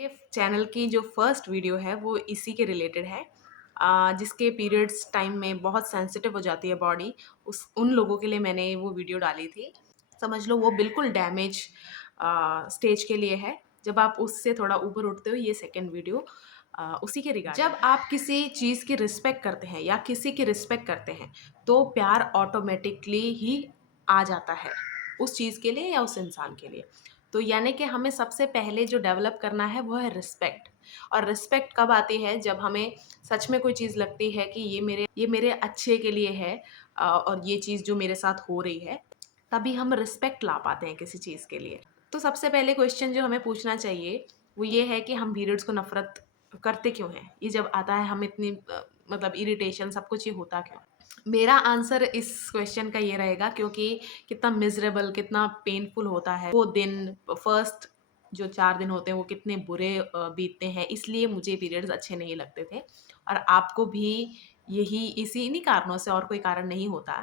ये चैनल की जो फर्स्ट वीडियो है वो इसी के रिलेटेड है। जिसके पीरियड्स टाइम में बहुत सेंसिटिव हो जाती है बॉडी, उस उन लोगों के लिए मैंने वो वीडियो डाली थी। समझ लो वो बिल्कुल डैमेज स्टेज के लिए है। जब आप उससे थोड़ा ऊपर उठते हो, ये सेकंड वीडियो उसी के रिगार्डिंग। जब आप किसी चीज़ की रिस्पेक्ट करते हैं या किसी की रिस्पेक्ट करते हैं, तो प्यार ऑटोमेटिकली ही आ जाता है उस चीज़ के लिए या उस इंसान के लिए। तो यानी कि हमें सबसे पहले जो डेवलप करना है वो है रिस्पेक्ट। और रिस्पेक्ट कब आती है? जब हमें सच में कोई चीज़ लगती है कि ये मेरे अच्छे के लिए है, और ये चीज़ जो मेरे साथ हो रही है, तभी हम रिस्पेक्ट ला पाते हैं किसी चीज़ के लिए। तो सबसे पहले क्वेश्चन जो हमें पूछना चाहिए वो ये है कि हम पीरियड्स को नफ़रत करते क्यों हैं? ये जब आता है हम इतनी मतलब इरिटेशन सब कुछ ये होता क्यों है? मेरा आंसर इस क्वेश्चन का ये रहेगा क्योंकि कितना मिज़रेबल, कितना पेनफुल होता है वो दिन। फर्स्ट जो 4 दिन होते हैं वो कितने बुरे बीतते हैं, इसलिए मुझे पीरियड्स अच्छे नहीं लगते थे। और आपको भी यही इसी इन्हीं कारणों से, और कोई कारण नहीं होता।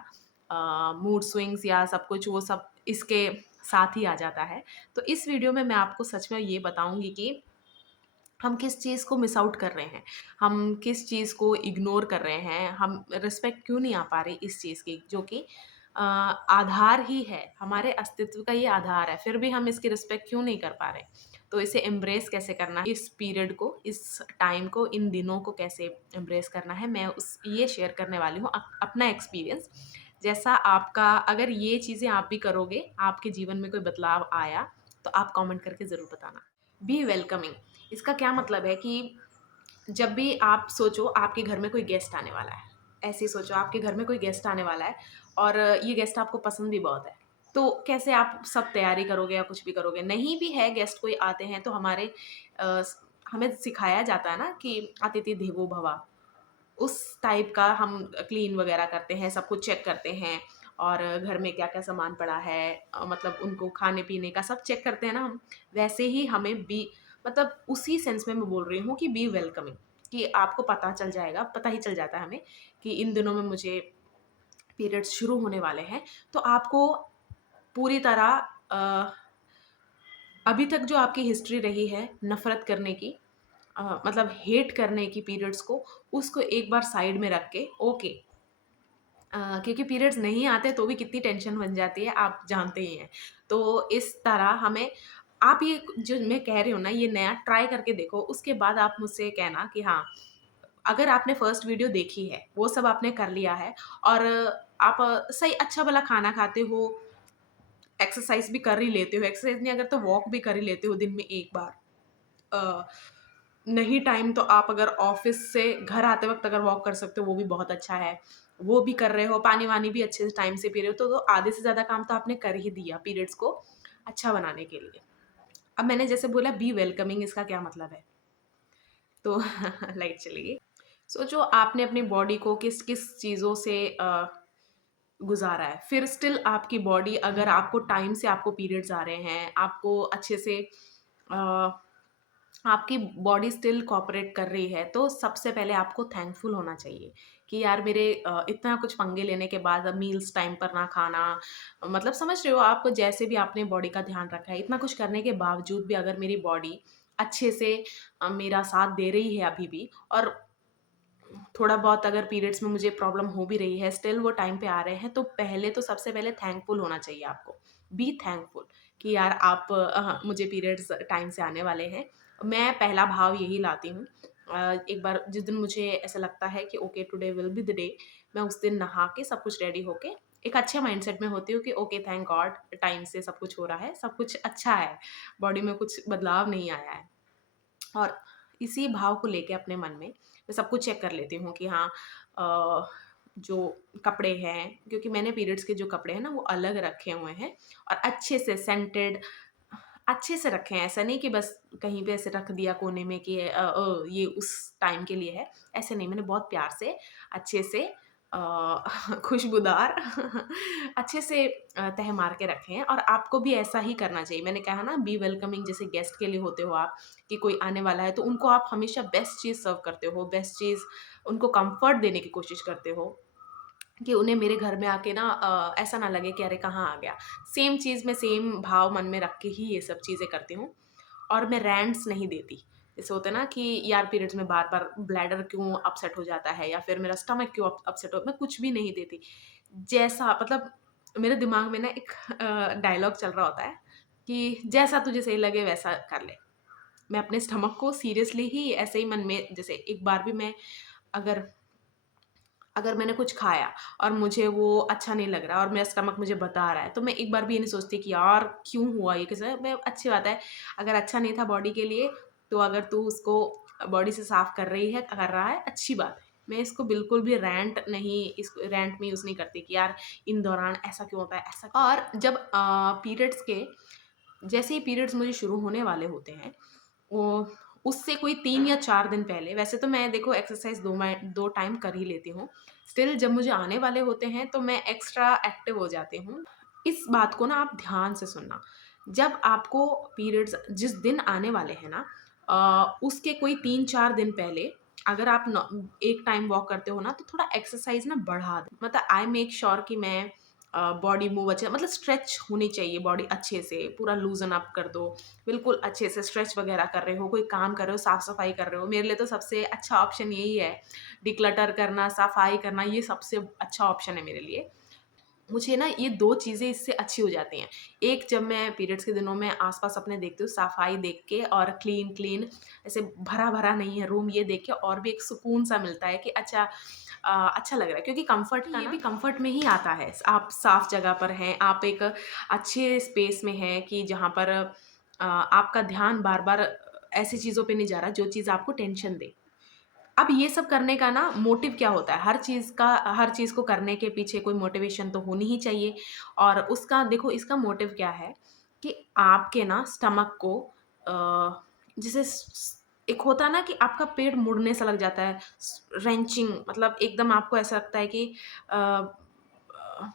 मूड स्विंग्स या सब कुछ वो सब इसके साथ ही आ जाता है। तो इस वीडियो में मैं आपको सच में ये बताऊँगी कि हम किस चीज़ को मिस आउट कर रहे हैं, हम किस चीज़ को इग्नोर कर रहे हैं, हम रिस्पेक्ट क्यों नहीं आ पा रही इस चीज़ की, जो कि आधार ही है, हमारे अस्तित्व का ये आधार है, फिर भी हम इसकी रिस्पेक्ट क्यों नहीं कर पा रहे। तो इसे एम्ब्रेस कैसे करना है, इस पीरियड को, इस टाइम को, इन दिनों को कैसे एम्ब्रेस करना है, मैं उस ये शेयर करने वाली हूँ अपना एक्सपीरियंस। जैसा आपका, अगर ये चीज़ें आप भी करोगे, आपके जीवन में कोई बदलाव आया, तो आप कमेंट करके ज़रूर बताना। बी वेलकमिंग, इसका क्या मतलब है कि जब भी आप सोचो आपके घर में कोई गेस्ट आने वाला है, ऐसे ही सोचो आपके घर में कोई गेस्ट आने वाला है और ये गेस्ट आपको पसंद भी बहुत है, तो कैसे आप सब तैयारी करोगे या कुछ भी करोगे? नहीं भी है, गेस्ट कोई आते हैं तो हमें सिखाया जाता है ना कि अतिथि देवो भव। उस टाइप का हम क्लीन वगैरह करते हैं, सब कुछ चेक करते हैं और घर में क्या-क्या सामान पड़ा है, मतलब उनको खाने-पीने का सब चेक करते हैं ना हम। वैसे ही हमें बी मतलब उसी सेंस में मैं बोल रही हूँ कि बी वेलकमिंग, कि आपको पता ही चल जाता है हमें कि इन दिनों में मुझे पीरियड्स शुरू होने वाले हैं। तो आपको पूरी तरह अभी तक जो आपकी हिस्ट्री रही है नफ़रत करने की, मतलब हेट करने की पीरियड्स को, उसको एक बार साइड में रख के ओके, क्योंकि पीरियड्स नहीं आते तो भी कितनी टेंशन बन जाती है, आप जानते ही हैं। तो इस तरह हमें, आप ये जो मैं कह रही हूँ ना, ये नया ट्राई करके देखो, उसके बाद आप मुझसे कहना कि हाँ, अगर आपने फर्स्ट वीडियो देखी है, वो सब आपने कर लिया है और आप सही अच्छा-भला खाना खाते हो, एक्सरसाइज़ भी कर ही लेते हो, एक्सरसाइज़ नहीं अगर तो वॉक भी कर ही लेते हो दिन में 1 बार। अ, नहीं टाइम तो आप अगर ऑफ़िस से घर आते वक़्त अगर वॉक कर सकते हो वो भी बहुत अच्छा है। वो भी कर रहे हो, पानी-वानी भी अच्छे से टाइम से पी रहे हो, तो आधे से ज़्यादा काम तो आपने कर ही दिया पीरियड्स को अच्छा बनाने के लिए। अब मैंने जैसे बोला बी वेलकमिंग, इसका क्या मतलब है? तो लाइट चली गई। सोचो आपने अपनी बॉडी को किस-किस चीज़ों से गुज़ारा है। फिर स्टिल आपकी बॉडी, अगर आपको टाइम से आपको पीरियड्स आ रहे हैं, आपको अच्छे से अ, आपकी बॉडी स्टिल कोऑपरेट कर रही है, तो सबसे पहले आपको थैंकफुल होना चाहिए कि यार मेरे इतना कुछ पंगे लेने के बाद अब मील्स टाइम पर ना खाना, मतलब समझ रहे हो आप, जैसे भी आपने बॉडी का ध्यान रखा है, इतना कुछ करने के बावजूद भी अगर मेरी बॉडी अच्छे से मेरा साथ दे रही है अभी भी, और थोड़ा बहुत अगर पीरियड्स में मुझे प्रॉब्लम हो भी रही है, स्टिल वो टाइम पे आ रहे हैं, तो पहले तो सबसे पहले थैंकफुल होना चाहिए आपको। बी थैंकफुल कि यार आप मुझे पीरियड्स टाइम से आने वाले हैं। मैं पहला भाव यही लाती हूँ। एक बार जिस दिन मुझे ऐसा लगता है कि okay today will be the day, मैं उस दिन नहा के सब कुछ रेडी होके एक अच्छे माइंडसेट में होती हूँ कि ओके थैंक गॉड टाइम से सब कुछ हो रहा है, सब कुछ अच्छा है, बॉडी में कुछ बदलाव नहीं आया है। और इसी भाव को लेके अपने मन में मैं सब कुछ चेक कर लेती हूँ कि हाँ, जो कपड़े हैं, क्योंकि मैंने पीरियड्स के जो कपड़े हैं ना वो अलग रखे हुए हैं और अच्छे से सेंटेड अच्छे से रखे हैं। ऐसा नहीं कि बस कहीं पे ऐसे रख दिया कोने में कि ये उस टाइम के लिए है, ऐसे नहीं। मैंने बहुत प्यार से अच्छे से अ, खुशबूदार अच्छे से तह मार के रखे हैं, और आपको भी ऐसा ही करना चाहिए। मैंने कहा ना बी वेलकमिंग, जैसे गेस्ट के लिए होते हो आप, कि कोई आने वाला है तो उनको आप हमेशा बेस्ट चीज़ सर्व करते हो, बेस्ट चीज़ उनको कम्फर्ट देने की कोशिश करते हो, कि उन्हें मेरे घर में आके ना ऐसा ना लगे कि अरे कहाँ आ गया। सेम चीज़ मैं सेम भाव मन में रख के ही ये सब चीज़ें करती हूँ। और मैं रैंट्स नहीं देती। जैसे होता है ना कि यार पीरियड्स में बार-बार ब्लैडर क्यों अपसेट हो जाता है या फिर मेरा स्टमक क्यों अपसेट हो, मैं कुछ भी नहीं देती। जैसा मतलब मेरे दिमाग में ना एक डायलॉग चल रहा होता है कि जैसा तुझे सही लगे वैसा कर ले। मैं अपने स्टमक को सीरियसली ही ऐसे ही मन में, जैसे एक बार भी मैं अगर अगर मैंने कुछ खाया और मुझे वो अच्छा नहीं लग रहा और मेरा स्टमक मुझे बता रहा है, तो मैं एक बार भी ये नहीं सोचती कि यार क्यों हुआ ये, कैसे मैं अच्छी बात है, अगर अच्छा नहीं था बॉडी के लिए, तो अगर तू उसको बॉडी से साफ कर रही है, कर रहा है, अच्छी बात है। मैं इसको बिल्कुल भी रैंट में यूज़ नहीं करती कि यार इन दौरान ऐसा क्यों होता है, ऐसा क्यों? और जब पीरियड्स के जैसे ही पीरियड्स मुझे शुरू होने वाले होते हैं, वो उससे कोई 3 या 4 दिन पहले, वैसे तो मैं देखो एक्सरसाइज़ 2 टाइम कर ही लेती हूँ। स्टिल जब मुझे आने वाले होते हैं तो मैं एक्स्ट्रा एक्टिव हो जाती हूँ। इस बात को ना आप ध्यान से सुनना। जब आपको पीरियड्स जिस दिन आने वाले हैं ना, उसके कोई 3-4 दिन पहले अगर आप न एक टाइम वॉक करते हो ना, तो थोड़ा एक्सरसाइज़ ना बढ़ा दें। मतलब आई मेक श्योर कि मैं बॉडी मूव अच्छा, मतलब स्ट्रेच होनी चाहिए बॉडी अच्छे से, पूरा लूज़न अप कर दो। बिल्कुल अच्छे से स्ट्रेच वगैरह कर रहे हो, कोई काम कर रहे हो, साफ-सफाई कर रहे हो। मेरे लिए तो सबसे अच्छा ऑप्शन यही है, डिक्लटर करना, सफाई करना, ये सबसे अच्छा ऑप्शन है मेरे लिए। मुझे ना ये 2 चीज़ें इससे अच्छी हो जाती हैं। एक, जब मैं पीरियड्स के दिनों में आस-पास अपने देखती हूँ, सफाई देख के और क्लीन-क्लीन, ऐसे भरा-भरा नहीं है रूम, ये देख के और भी एक सुकून-सा मिलता है कि अच्छा अच्छा लग रहा है, क्योंकि कम्फ़र्ट का ये भी कम्फ़र्ट में ही आता है। आप साफ जगह पर हैं, आप एक अच्छे स्पेस में हैं कि जहाँ पर आपका ध्यान बार-बार ऐसी चीज़ों पे नहीं जा रहा, जो चीज़ आपको टेंशन दे। अब ये सब करने का ना मोटिव क्या होता है? हर चीज़ को करने के पीछे कोई मोटिवेशन तो होनी ही चाहिए, और उसका देखो, इसका मोटिव क्या है कि आपके ना स्टमक को जैसे एक होता है ना कि आपका पेट मुड़ने सा लग जाता है, रेंचिंग, मतलब एकदम आपको ऐसा लगता है कि अ, अ,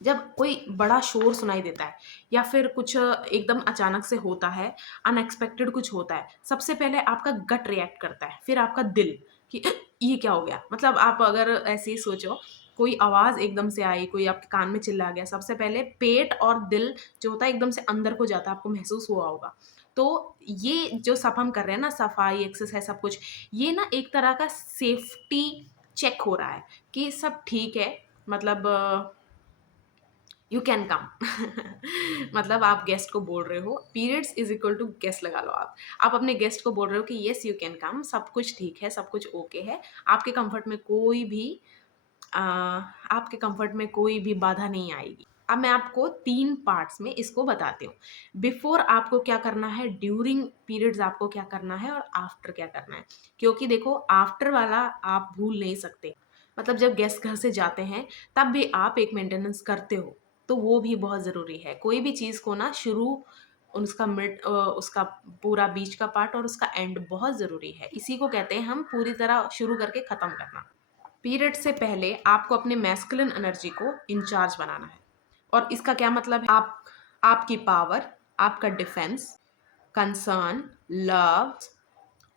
जब कोई बड़ा शोर सुनाई देता है या फिर कुछ एकदम अचानक से होता है, अनएक्सपेक्टेड कुछ होता है, सबसे पहले आपका गट रिएक्ट करता है, फिर आपका दिल कि ये क्या हो गया? मतलब आप अगर ऐसे ही सोचो, कोई आवाज़ एकदम से आई, कोई आपके कान में चिल्ला गया, सबसे पहले पेट और दिल जो होता है एकदम से अंदर को जाता है, आपको महसूस हुआ होगा। तो ये जो सब हम कर रहे हैं ना, सफाई, एक्सरसाइज़, सब कुछ, ये ना एक तरह का सेफ्टी चेक हो रहा है कि सब ठीक है, मतलब यू कैन कम। मतलब आप गेस्ट को बोल रहे हो, periods is equal to guest लगा लो आप अपने गेस्ट को बोल रहे हो कि येस यू कैन कम, सब कुछ ठीक है, सब कुछ ओके है, आपके कंफर्ट में कोई भी आपके कंफर्ट में कोई भी बाधा नहीं आएगी। अब मैं आपको 3 पार्ट्स में इसको बताती हूँ। बिफोर आपको क्या करना है, ड्यूरिंग पीरियड्स आपको क्या करना है, और आफ्टर क्या करना है। क्योंकि देखो, आफ्टर वाला आप भूल नहीं सकते। मतलब जब गेस्ट घर से जाते हैं, तब भी आप एक मेंटेनेंस करते हो, तो वो भी बहुत ज़रूरी है। कोई भी चीज़ को ना उसका पूरा बीच का पार्ट और उसका एंड बहुत ज़रूरी है। इसी को कहते हैं हम पूरी तरह शुरू करके ख़त्म करना। पीरियड से पहले आपको अपने मैस्कुलिन एनर्जी को इंचार्ज बनाना है, और इसका क्या मतलब है, आपकी पावर, आपका डिफेंस, कंसर्न, लव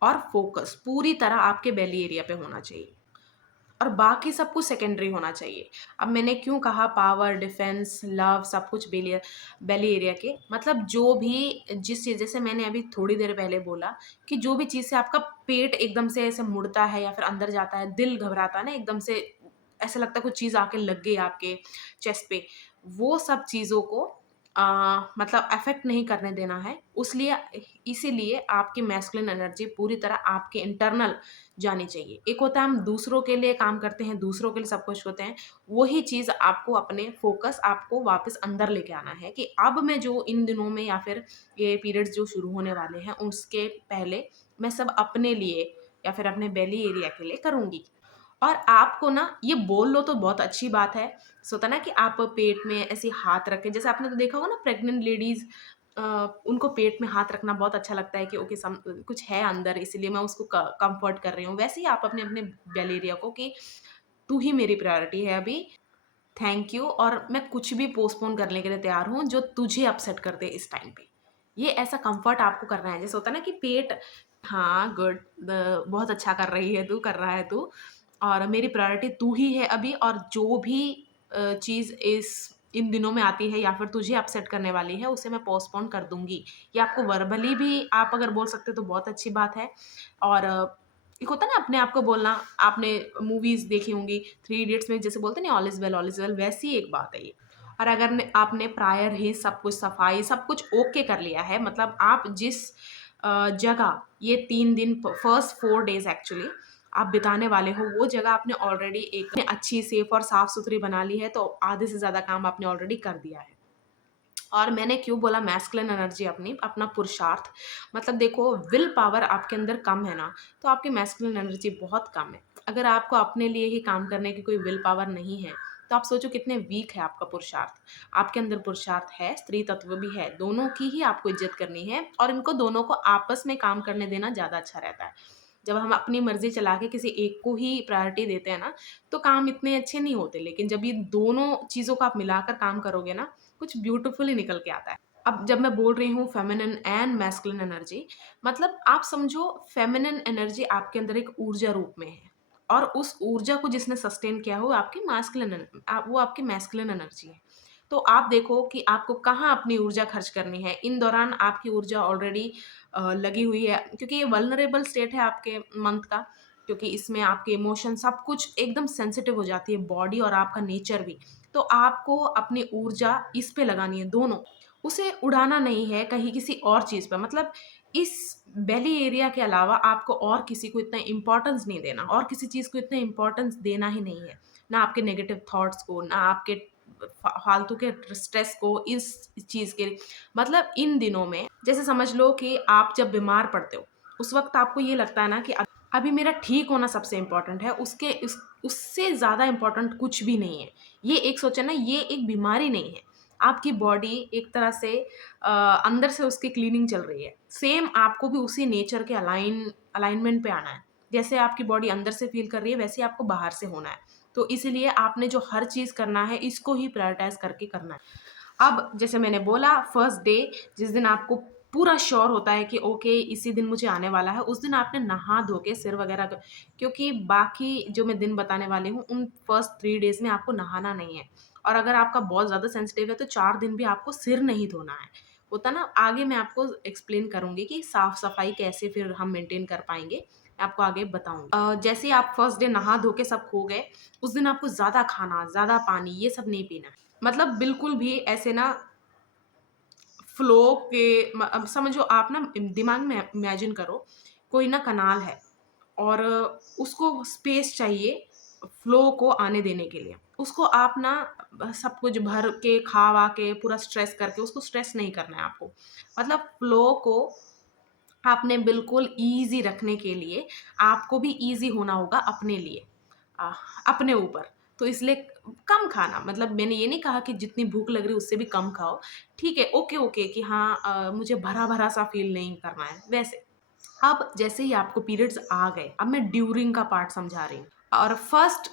और फोकस पूरी तरह आपके बेली एरिया पे होना चाहिए, और बाकी सब कुछ सेकेंडरी होना चाहिए। अब मैंने क्यों कहा पावर, डिफेंस, लव, सब कुछ बेली एरिया के, मतलब जो भी जिस चीज़, जैसे मैंने अभी थोड़ी देर पहले बोला कि जो भी चीज़ से आपका पेट एकदम से ऐसे मुड़ता है या फिर अंदर जाता है, दिल घबराता है ना एकदम से, ऐसा लगता है कुछ चीज़ आके लग गई आपके चेस्ट पे, वो सब चीज़ों को मतलब अफेक्ट नहीं करने देना है। उसलिए इसीलिए आपकी मैस्कुलिन एनर्जी पूरी तरह आपके इंटरनल जानी चाहिए। एक होता है हम दूसरों के लिए काम करते हैं, दूसरों के लिए सब कुछ होते हैं, वही चीज़ आपको अपने फ़ोकस आपको वापस अंदर लेके आना है कि अब मैं जो इन दिनों में या फिर ये पीरियड्स जो शुरू होने वाले हैं, उसके पहले मैं सब अपने लिए या फिर अपने बेली एरिया के लिए करूँगी। और आपको ना ये बोल लो तो बहुत अच्छी बात है। ऐसा होता है ना कि आप पेट में ऐसे हाथ रखें, जैसे आपने तो देखा होगा ना प्रेग्नेंट लेडीज़, उनको पेट में हाथ रखना बहुत अच्छा लगता है कि ओके कुछ है अंदर, इसीलिए मैं उसको कंफर्ट कर रही हूँ। वैसे ही आप अपने अपने बेली एरिया को कि तू ही मेरी प्रायोरिटी है अभी, थैंक यू, और मैं कुछ भी पोस्टपोन करने के लिए तैयार हूँ जो तुझे अपसेट कर दे इस टाइम पे। ये ऐसा कंफर्ट आपको करना है, जैसे होता है ना कि पेट, हाँ गुड, बहुत अच्छा कर रही है तू, कर रहा है तू, और मेरी प्रायोरिटी तू ही है अभी, और जो भी चीज़ इस इन दिनों में आती है या फिर तुझे अपसेट करने वाली है, उसे मैं पोस्टपोन कर दूँगी। ये आपको वर्बली भी आप अगर बोल सकते हो तो बहुत अच्छी बात है। और एक होता है ना अपने आप को बोलना, आपने मूवीज़ देखी होंगी, थ्री इडियट्स में जैसे बोलते हैं ना ऑल इज़ वेल, वैसी एक बात है ये। और अगर आपने प्रायर ही सब कुछ सफाई, सब कुछ ओके कर लिया है, मतलब आप जिस जगह ये 3 दिन फर्स्ट 4 डेज़ एक्चुअली आप बिताने वाले हो, वो जगह आपने ऑलरेडी एक अच्छी, सेफ और साफ-सुथरी बना ली है, तो आधे से ज़्यादा काम आपने ऑलरेडी कर दिया है। और मैंने क्यों बोला मैस्कुलिन एनर्जी अपना पुरुषार्थ, मतलब देखो विल पावर आपके अंदर कम है ना, तो आपकी मैस्कुलिन एनर्जी बहुत कम है। अगर आपको अपने लिए ही काम करने की कोई विल पावर नहीं है, तो आप सोचो कितने वीक है आपका पुरुषार्थ। आपके अंदर पुरुषार्थ है, स्त्री तत्व भी है, दोनों की ही आपको इज़्ज़त करनी है और इनको दोनों को आपस में काम करने देना ज़्यादा अच्छा रहता है। जब हम अपनी मर्ज़ी चला के किसी एक को ही प्रायोरिटी देते हैं ना, तो काम इतने अच्छे नहीं होते। लेकिन जब ये दोनों चीज़ों को आप मिलाकर काम करोगे ना, कुछ ब्यूटीफुली निकल के आता है। अब जब मैं बोल रही हूँ फेमिनिन एंड मैस्कुलिन एनर्जी, मतलब आप समझो फेमिनिन एनर्जी आपके अंदर एक ऊर्जा रूप में है और उस ऊर्जा को जिसने सस्टेन किया हो वो आपकी मैस्कुलिन एनर्जी है। तो आप देखो कि आपको कहाँ अपनी ऊर्जा खर्च करनी है। इन दौरान आपकी ऊर्जा ऑलरेडी लगी हुई है, क्योंकि ये वल्नरेबल स्टेट है आपके मंथ का, क्योंकि इसमें आपके इमोशन सब कुछ एकदम सेंसिटिव हो जाती है, बॉडी और आपका नेचर भी। तो आपको अपनी ऊर्जा इस पे लगानी है, दोनों। उसे उड़ाना नहीं है कहीं किसी और चीज़ पे, मतलब इस बेली एरिया के अलावा आपको और किसी को इतना इम्पोर्टेंस नहीं देना और किसी चीज़ को इतना इम्पोर्टेंस देना ही नहीं है। ना आपके नेगेटिव थॉट्स को, ना आपके फालतू के स्ट्रेस को, इस चीज़ के मतलब इन दिनों में जैसे समझ लो कि आप जब बीमार पड़ते हो, उस वक़्त आपको ये लगता है ना कि अभी मेरा ठीक होना सबसे इम्पोर्टेंट है, उससे ज़्यादा इम्पोर्टेंट कुछ भी नहीं है। ये एक सोचे ना, ये एक बीमारी नहीं है। आपकी बॉडी एक तरह से अ, अंदर से उसकी क्लीनिंग चल रही है। सेम आपको भी उसी नेचर के अलाइनमेंट पे आना है। जैसे आपकी बॉडी अंदर से फ़ील कर रही है, वैसे ही आपको बाहर से होना है। तो इसीलिए आपने जो हर चीज़ करना है, इसको ही प्रायोरिटाइज़ करके करना है। अब जैसे मैंने बोला फर्स्ट डे जिस दिन आपको पूरा श्योर होता है कि ओके इसी दिन मुझे आने वाला है, उस दिन आपने नहा धो के सिर वगैरह क्योंकि बाकी जो मैं दिन बताने वाली हूँ उन फर्स्ट 3 डेज़ में आपको नहाना नहीं है। और अगर आपका बहुत ज़्यादा सेंसिटिव है तो 4 दिन भी आपको सिर नहीं धोना है। होता ना, आगे मैं आपको एक्सप्लेन करूँगी कि साफ-सफाई कैसे फिर हम मेंटेन कर पाएँगे, मैं आपको आगे बताऊँगी। जैसे ही आप फर्स्ट डे नहा धो के सब हो गए, उस दिन आपको ज़्यादा खाना, ज़्यादा पानी ये सब नहीं पीना है। मतलब बिल्कुल भी ऐसे ना फ्लो के अब समझो आप ना दिमाग में इमेजिन करो, कोई ना कनाल है और उसको स्पेस चाहिए फ्लो को आने देने के लिए। उसको आप ना सब कुछ भर के, खा-वा के, पूरा स्ट्रेस करके उसको स्ट्रेस नहीं करना है आपको। मतलब फ्लो को आपने बिल्कुल ईज़ी रखने के लिए आपको भी ईज़ी होना होगा अपने लिए, अ, अपने ऊपर। तो इसलिए कम खाना, मतलब मैंने ये नहीं कहा कि जितनी भूख लग रही है उससे भी कम खाओ। ठीक है, ओके, कि हाँ मुझे भरा-भरा सा फ़ील नहीं करना है, वैसे। अब जैसे ही आपको पीरियड्स आ गए, अब मैं ड्यूरिंग का पार्ट समझा रही हूँ। और फर्स्ट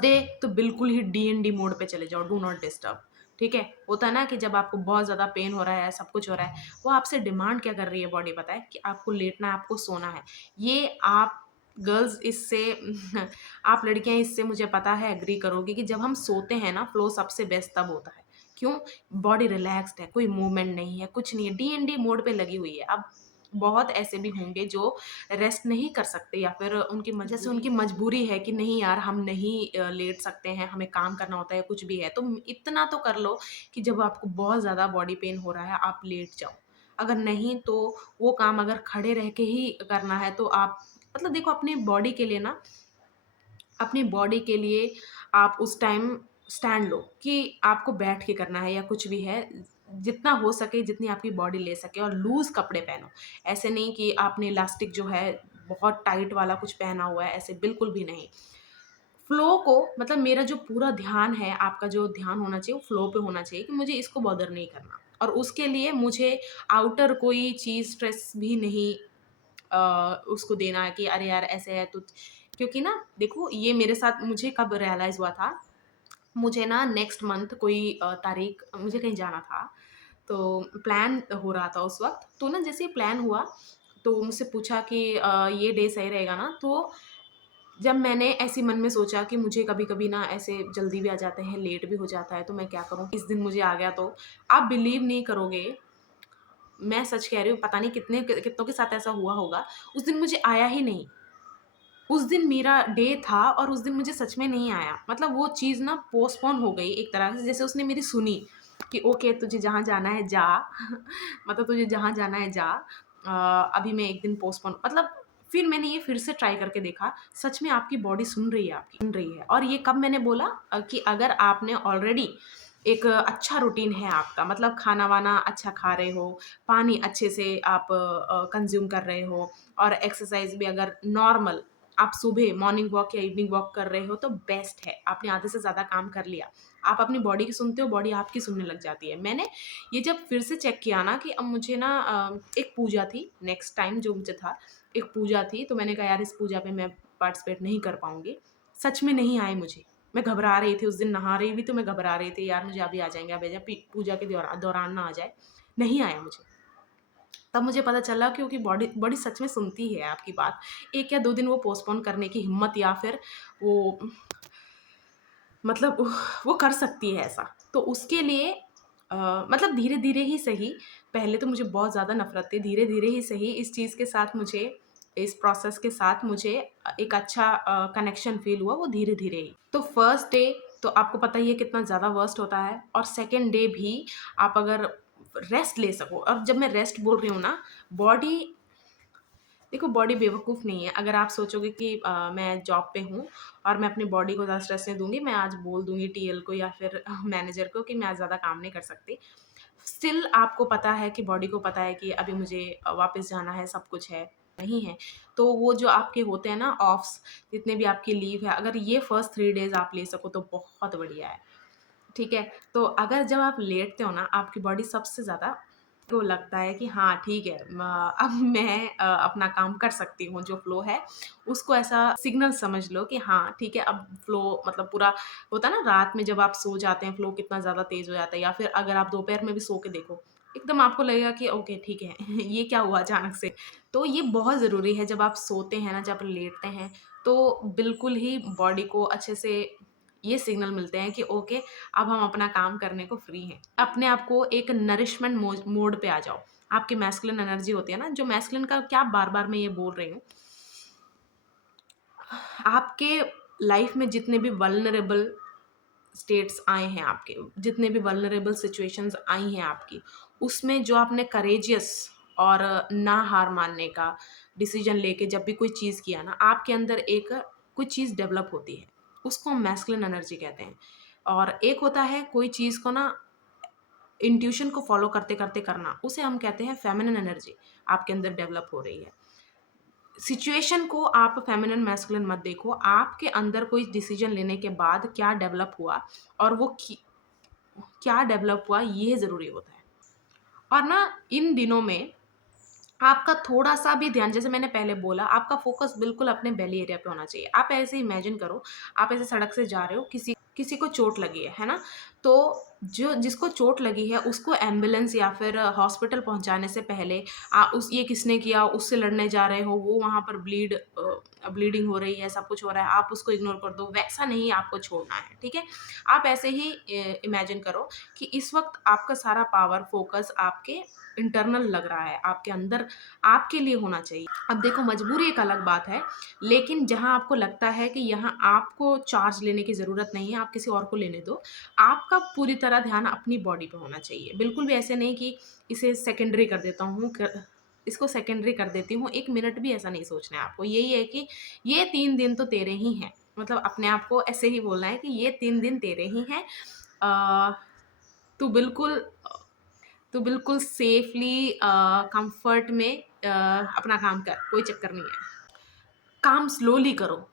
डे तो बिल्कुल ही डीएनडी मोड पे चले जाओ, डू नॉट डिस्टर्ब। ठीक है? होता है ना कि जब आपको बहुत ज़्यादा पेन हो रहा है, सब कुछ हो रहा है, वो आपसे डिमांड क्या कर रही है बॉडी पता है? कि आपको लेटना है, आपको सोना है। ये आप गर्ल्स इससे आप लड़कियाँ इससे मुझे पता है एग्री करोगी कि जब हम सोते हैं ना, फ्लो सबसे बेस्ट तब होता है। क्यों? बॉडी रिलैक्स्ड है, कोई मूवमेंट नहीं है, कुछ नहीं है, डीएनडी मोड पे लगी हुई है। अब बहुत ऐसे भी होंगे जो रेस्ट नहीं कर सकते या फिर उनकी मजबूरी है कि नहीं यार हम नहीं लेट सकते हैं, हमें काम करना होता है, कुछ भी है। तो इतना तो कर लो कि जब आपको बहुत ज़्यादा बॉडी पेन हो रहा है, आप लेट जाओ। अगर नहीं तो वो काम अगर खड़े रह के ही करना है तो आप मतलब देखो अपनी बॉडी के लिए आप उस टाइम स्टैंड लो कि आपको बैठ के करना है या कुछ भी है, जितना हो सके, जितनी आपकी बॉडी ले सके और लूज़ कपड़े पहनो। ऐसे नहीं कि आपने इलास्टिक जो है बहुत टाइट वाला कुछ पहना हुआ है, ऐसे बिल्कुल भी नहीं। फ्लो को मतलब मेरा जो पूरा ध्यान है, आपका जो ध्यान होना चाहिए वो फ्लो पे होना चाहिए कि मुझे इसको बॉदर नहीं करना और उसके लिए मुझे आउटर कोई चीज़ स्ट्रेस भी नहीं उसको देना है कि अरे यार ऐसे है तो क्योंकि ना देखो ये मेरे साथ मुझे कब रियलाइज़ हुआ था, मुझे ना नेक्स्ट मंथ कोई तारीख मुझे कहीं जाना था, तो प्लान हो रहा था उस वक़्त, तो ना जैसे ही प्लान हुआ, तो मुझसे पूछा कि ये डे सही रहेगा ना? तो जब मैंने ऐसे मन में सोचा कि मुझे कभी-कभी ना ऐसे जल्दी भी आ जाते हैं, लेट भी हो जाता है, तो मैं क्या करूँ? इस दिन मुझे आ गया तो आप बिलीव नहीं करोगे, मैं सच कह रही हूँ, पता नहीं कितनों के साथ ऐसा हुआ होगा, उस दिन मुझे आया ही नहीं। उस दिन मेरा डे था और उस दिन मुझे सच में नहीं आया। मतलब वो चीज़ ना पोस्टपोन हो गई एक तरह से, जैसे उसने मेरी सुनी कि ओके तुझे जहाँ जाना है जा मतलब तुझे जहाँ जाना है जा। अभी मैं 1 दिन पोस्टपोन मतलब फिर मैंने ये फिर से ट्राई करके देखा, सच में आपकी बॉडी सुन रही है। और ये कब मैंने बोला कि अगर आपने ऑलरेडी एक अच्छा रूटीन है आपका, मतलब खाना-वाना अच्छा खा रहे हो, पानी अच्छे से आप कंज़्यूम कर रहे हो और एक्सरसाइज़ भी अगर नॉर्मल आप सुबह मॉर्निंग वॉक या इवनिंग वॉक कर रहे हो तो बेस्ट है। आपने आधे से ज़्यादा काम कर लिया। आप अपनी बॉडी की सुनते हो, बॉडी आपकी सुनने लग जाती है। मैंने ये जब फिर से चेक किया ना कि अब मुझे ना एक पूजा थी नेक्स्ट टाइम जो मुझे था, एक पूजा थी तो मैंने कहा यार इस पूजा पे मैं पार्टिसिपेट नहीं कर पाऊँगी। सच में नहीं आए मुझे। मैं घबरा रही थी उस दिन नहा रही भी तो मैं घबरा रही थी यार मुझे अभी आ जाएँगे, अभी आ जाए पी पूजा के दौरान ना आ जाए। नहीं आया मुझे। तब मुझे पता चला क्योंकि बॉडी बॉडी सच में सुनती है आपकी बात। 1 या 2 दिन वो पोस्टपोन करने की हिम्मत या फिर वो मतलब वो कर सकती है ऐसा। तो उसके लिए मतलब धीरे-धीरे ही सही, पहले तो मुझे बहुत ज़्यादा नफ़रत थी, धीरे-धीरे ही सही इस चीज़ के साथ मुझे इस प्रोसेस के साथ मुझे एक अच्छा कनेक्शन फ़ील हुआ वो धीरे-धीरे ही। तो फर्स्ट डे तो आपको पता ही है कितना ज़्यादा वर्स्ट होता है और सेकंड डे भी आप अगर रेस्ट ले सको और जब मैं रेस्ट बोल रही हूँ ना, बॉडी देखो बॉडी बेवकूफ़ नहीं है। अगर आप सोचोगे कि मैं जॉब पे हूँ और मैं अपनी बॉडी को ज़्यादा स्ट्रेस नहीं दूँगी, मैं आज बोल दूँगी टीएल को या फिर मैनेजर को कि मैं आज ज़्यादा काम नहीं कर सकती। स्टिल आपको पता है कि बॉडी को पता है कि अभी मुझे वापस जाना है, सब कुछ है, नहीं है। तो वो जो आपके होते हैं ना ऑफ्स, जितने भी आपकी लीव है, अगर ये फर्स्ट 3 डेज़ आप ले सको तो बहुत बढ़िया है। ठीक है? तो अगर जब आप लेटते हो ना, आपकी बॉडी सबसे ज़्यादा को लगता है कि हाँ, ठीक है अब मैं अपना काम कर सकती हूँ, जो फ्लो है, उसको ऐसा सिग्नल समझ लो कि हाँ, ठीक है, अब फ्लो मतलब पूरा होता है ना रात में जब आप सो जाते हैं, फ्लो कितना ज़्यादा तेज़ हो जाता है या फिर अगर आप दोपहर में भी सो के देखो, एकदम आपको लगेगा कि ओके, ठीक है, ये क्या हुआ अचानक से? तो ये बहुत ज़रूरी है जब आप सोते हैं ना, जब लेटते हैं, तो बिल्कुल ही बॉडी को अच्छे से ये सिग्नल मिलते हैं कि ओके अब हम अपना काम करने को फ्री हैं। अपने आप को एक नरिशमेंट मोड पे आ जाओ। आपकी मैस्कुलिन एनर्जी होती है ना, जो मैस्कुलिन का क्या बार-बार मैं ये बोल रही हूँ, आपके लाइफ में जितने भी वल्नरेबल स्टेट्स आए हैं आपके, जितने भी वल्नरेबल सिचुएशंस आई हैं आपकी, उसमें जो आपने करेजियस और ना हार मानने का डिसीजन लेके जब भी कोई चीज़ किया ना, आपके अंदर एक कोई चीज़ डेवलप होती है। उसको हम मैस्कुलिन एनर्जी कहते हैं। और एक होता है कोई चीज़ को ना इंट्यूशन को फ़ॉलो करते-करते करना, उसे हम कहते हैं फेमिनिन एनर्जी, आपके अंदर डेवलप हो रही है। सिचुएशन को आप फेमिनिन मैस्कुलिन मत देखो, आपके अंदर कोई डिसीजन लेने के बाद क्या डेवलप हुआ और वो क्या डेवलप हुआ ये ज़रूरी होता है। और ना इन दिनों में आपका थोड़ा-सा भी ध्यान जैसे मैंने पहले बोला आपका फ़ोकस बिल्कुल अपने बेली एरिया पे होना चाहिए। आप ऐसे इमेजिन करो, आप ऐसे सड़क से जा रहे हो, किसी किसी को चोट लगी है ना? तो जो जिसको चोट लगी है उसको एम्बुलेंस या फिर हॉस्पिटल पहुँचाने से पहले उस ये किसने किया, उससे लड़ने जा रहे हो, वो वहाँ पर ब्लीडिंग हो रही है, सब कुछ हो रहा है, आप उसको इग्नोर कर दो, वैसा नहीं आपको छोड़ना है, ठीक है? आप ऐसे ही इमेजिन करो कि इस वक़्त आपका सारा पावर, फ़ोकस आपके इंटरनल लग रहा है, आपके अंदर आपके लिए होना चाहिए। अब देखो मजबूरी एक अलग बात है, लेकिन जहाँ आपको लगता है कि यहाँ आपको चार्ज लेने की ज़रूरत नहीं है, आप किसी और को लेने दो, आपका पूरी तरह ध्यान अपनी बॉडी पे होना चाहिए। बिल्कुल भी ऐसे नहीं कि इसे सेकेंडरी कर देता हूँ इसको सेकेंडरी कर देती हूँ, 1 मिनट भी ऐसा नहीं सोचना है आपको। यही है कि ये 3 दिन तो तेरे ही हैं, मतलब अपने आप को ऐसे ही बोलना है कि ये 3 दिन तेरे ही हैं। अ, तू बिल्कुल तो बिल्कुल सेफ़ली कम्फ़र्ट में अपना काम कर, कोई चक्कर नहीं है। काम स्लोली करो,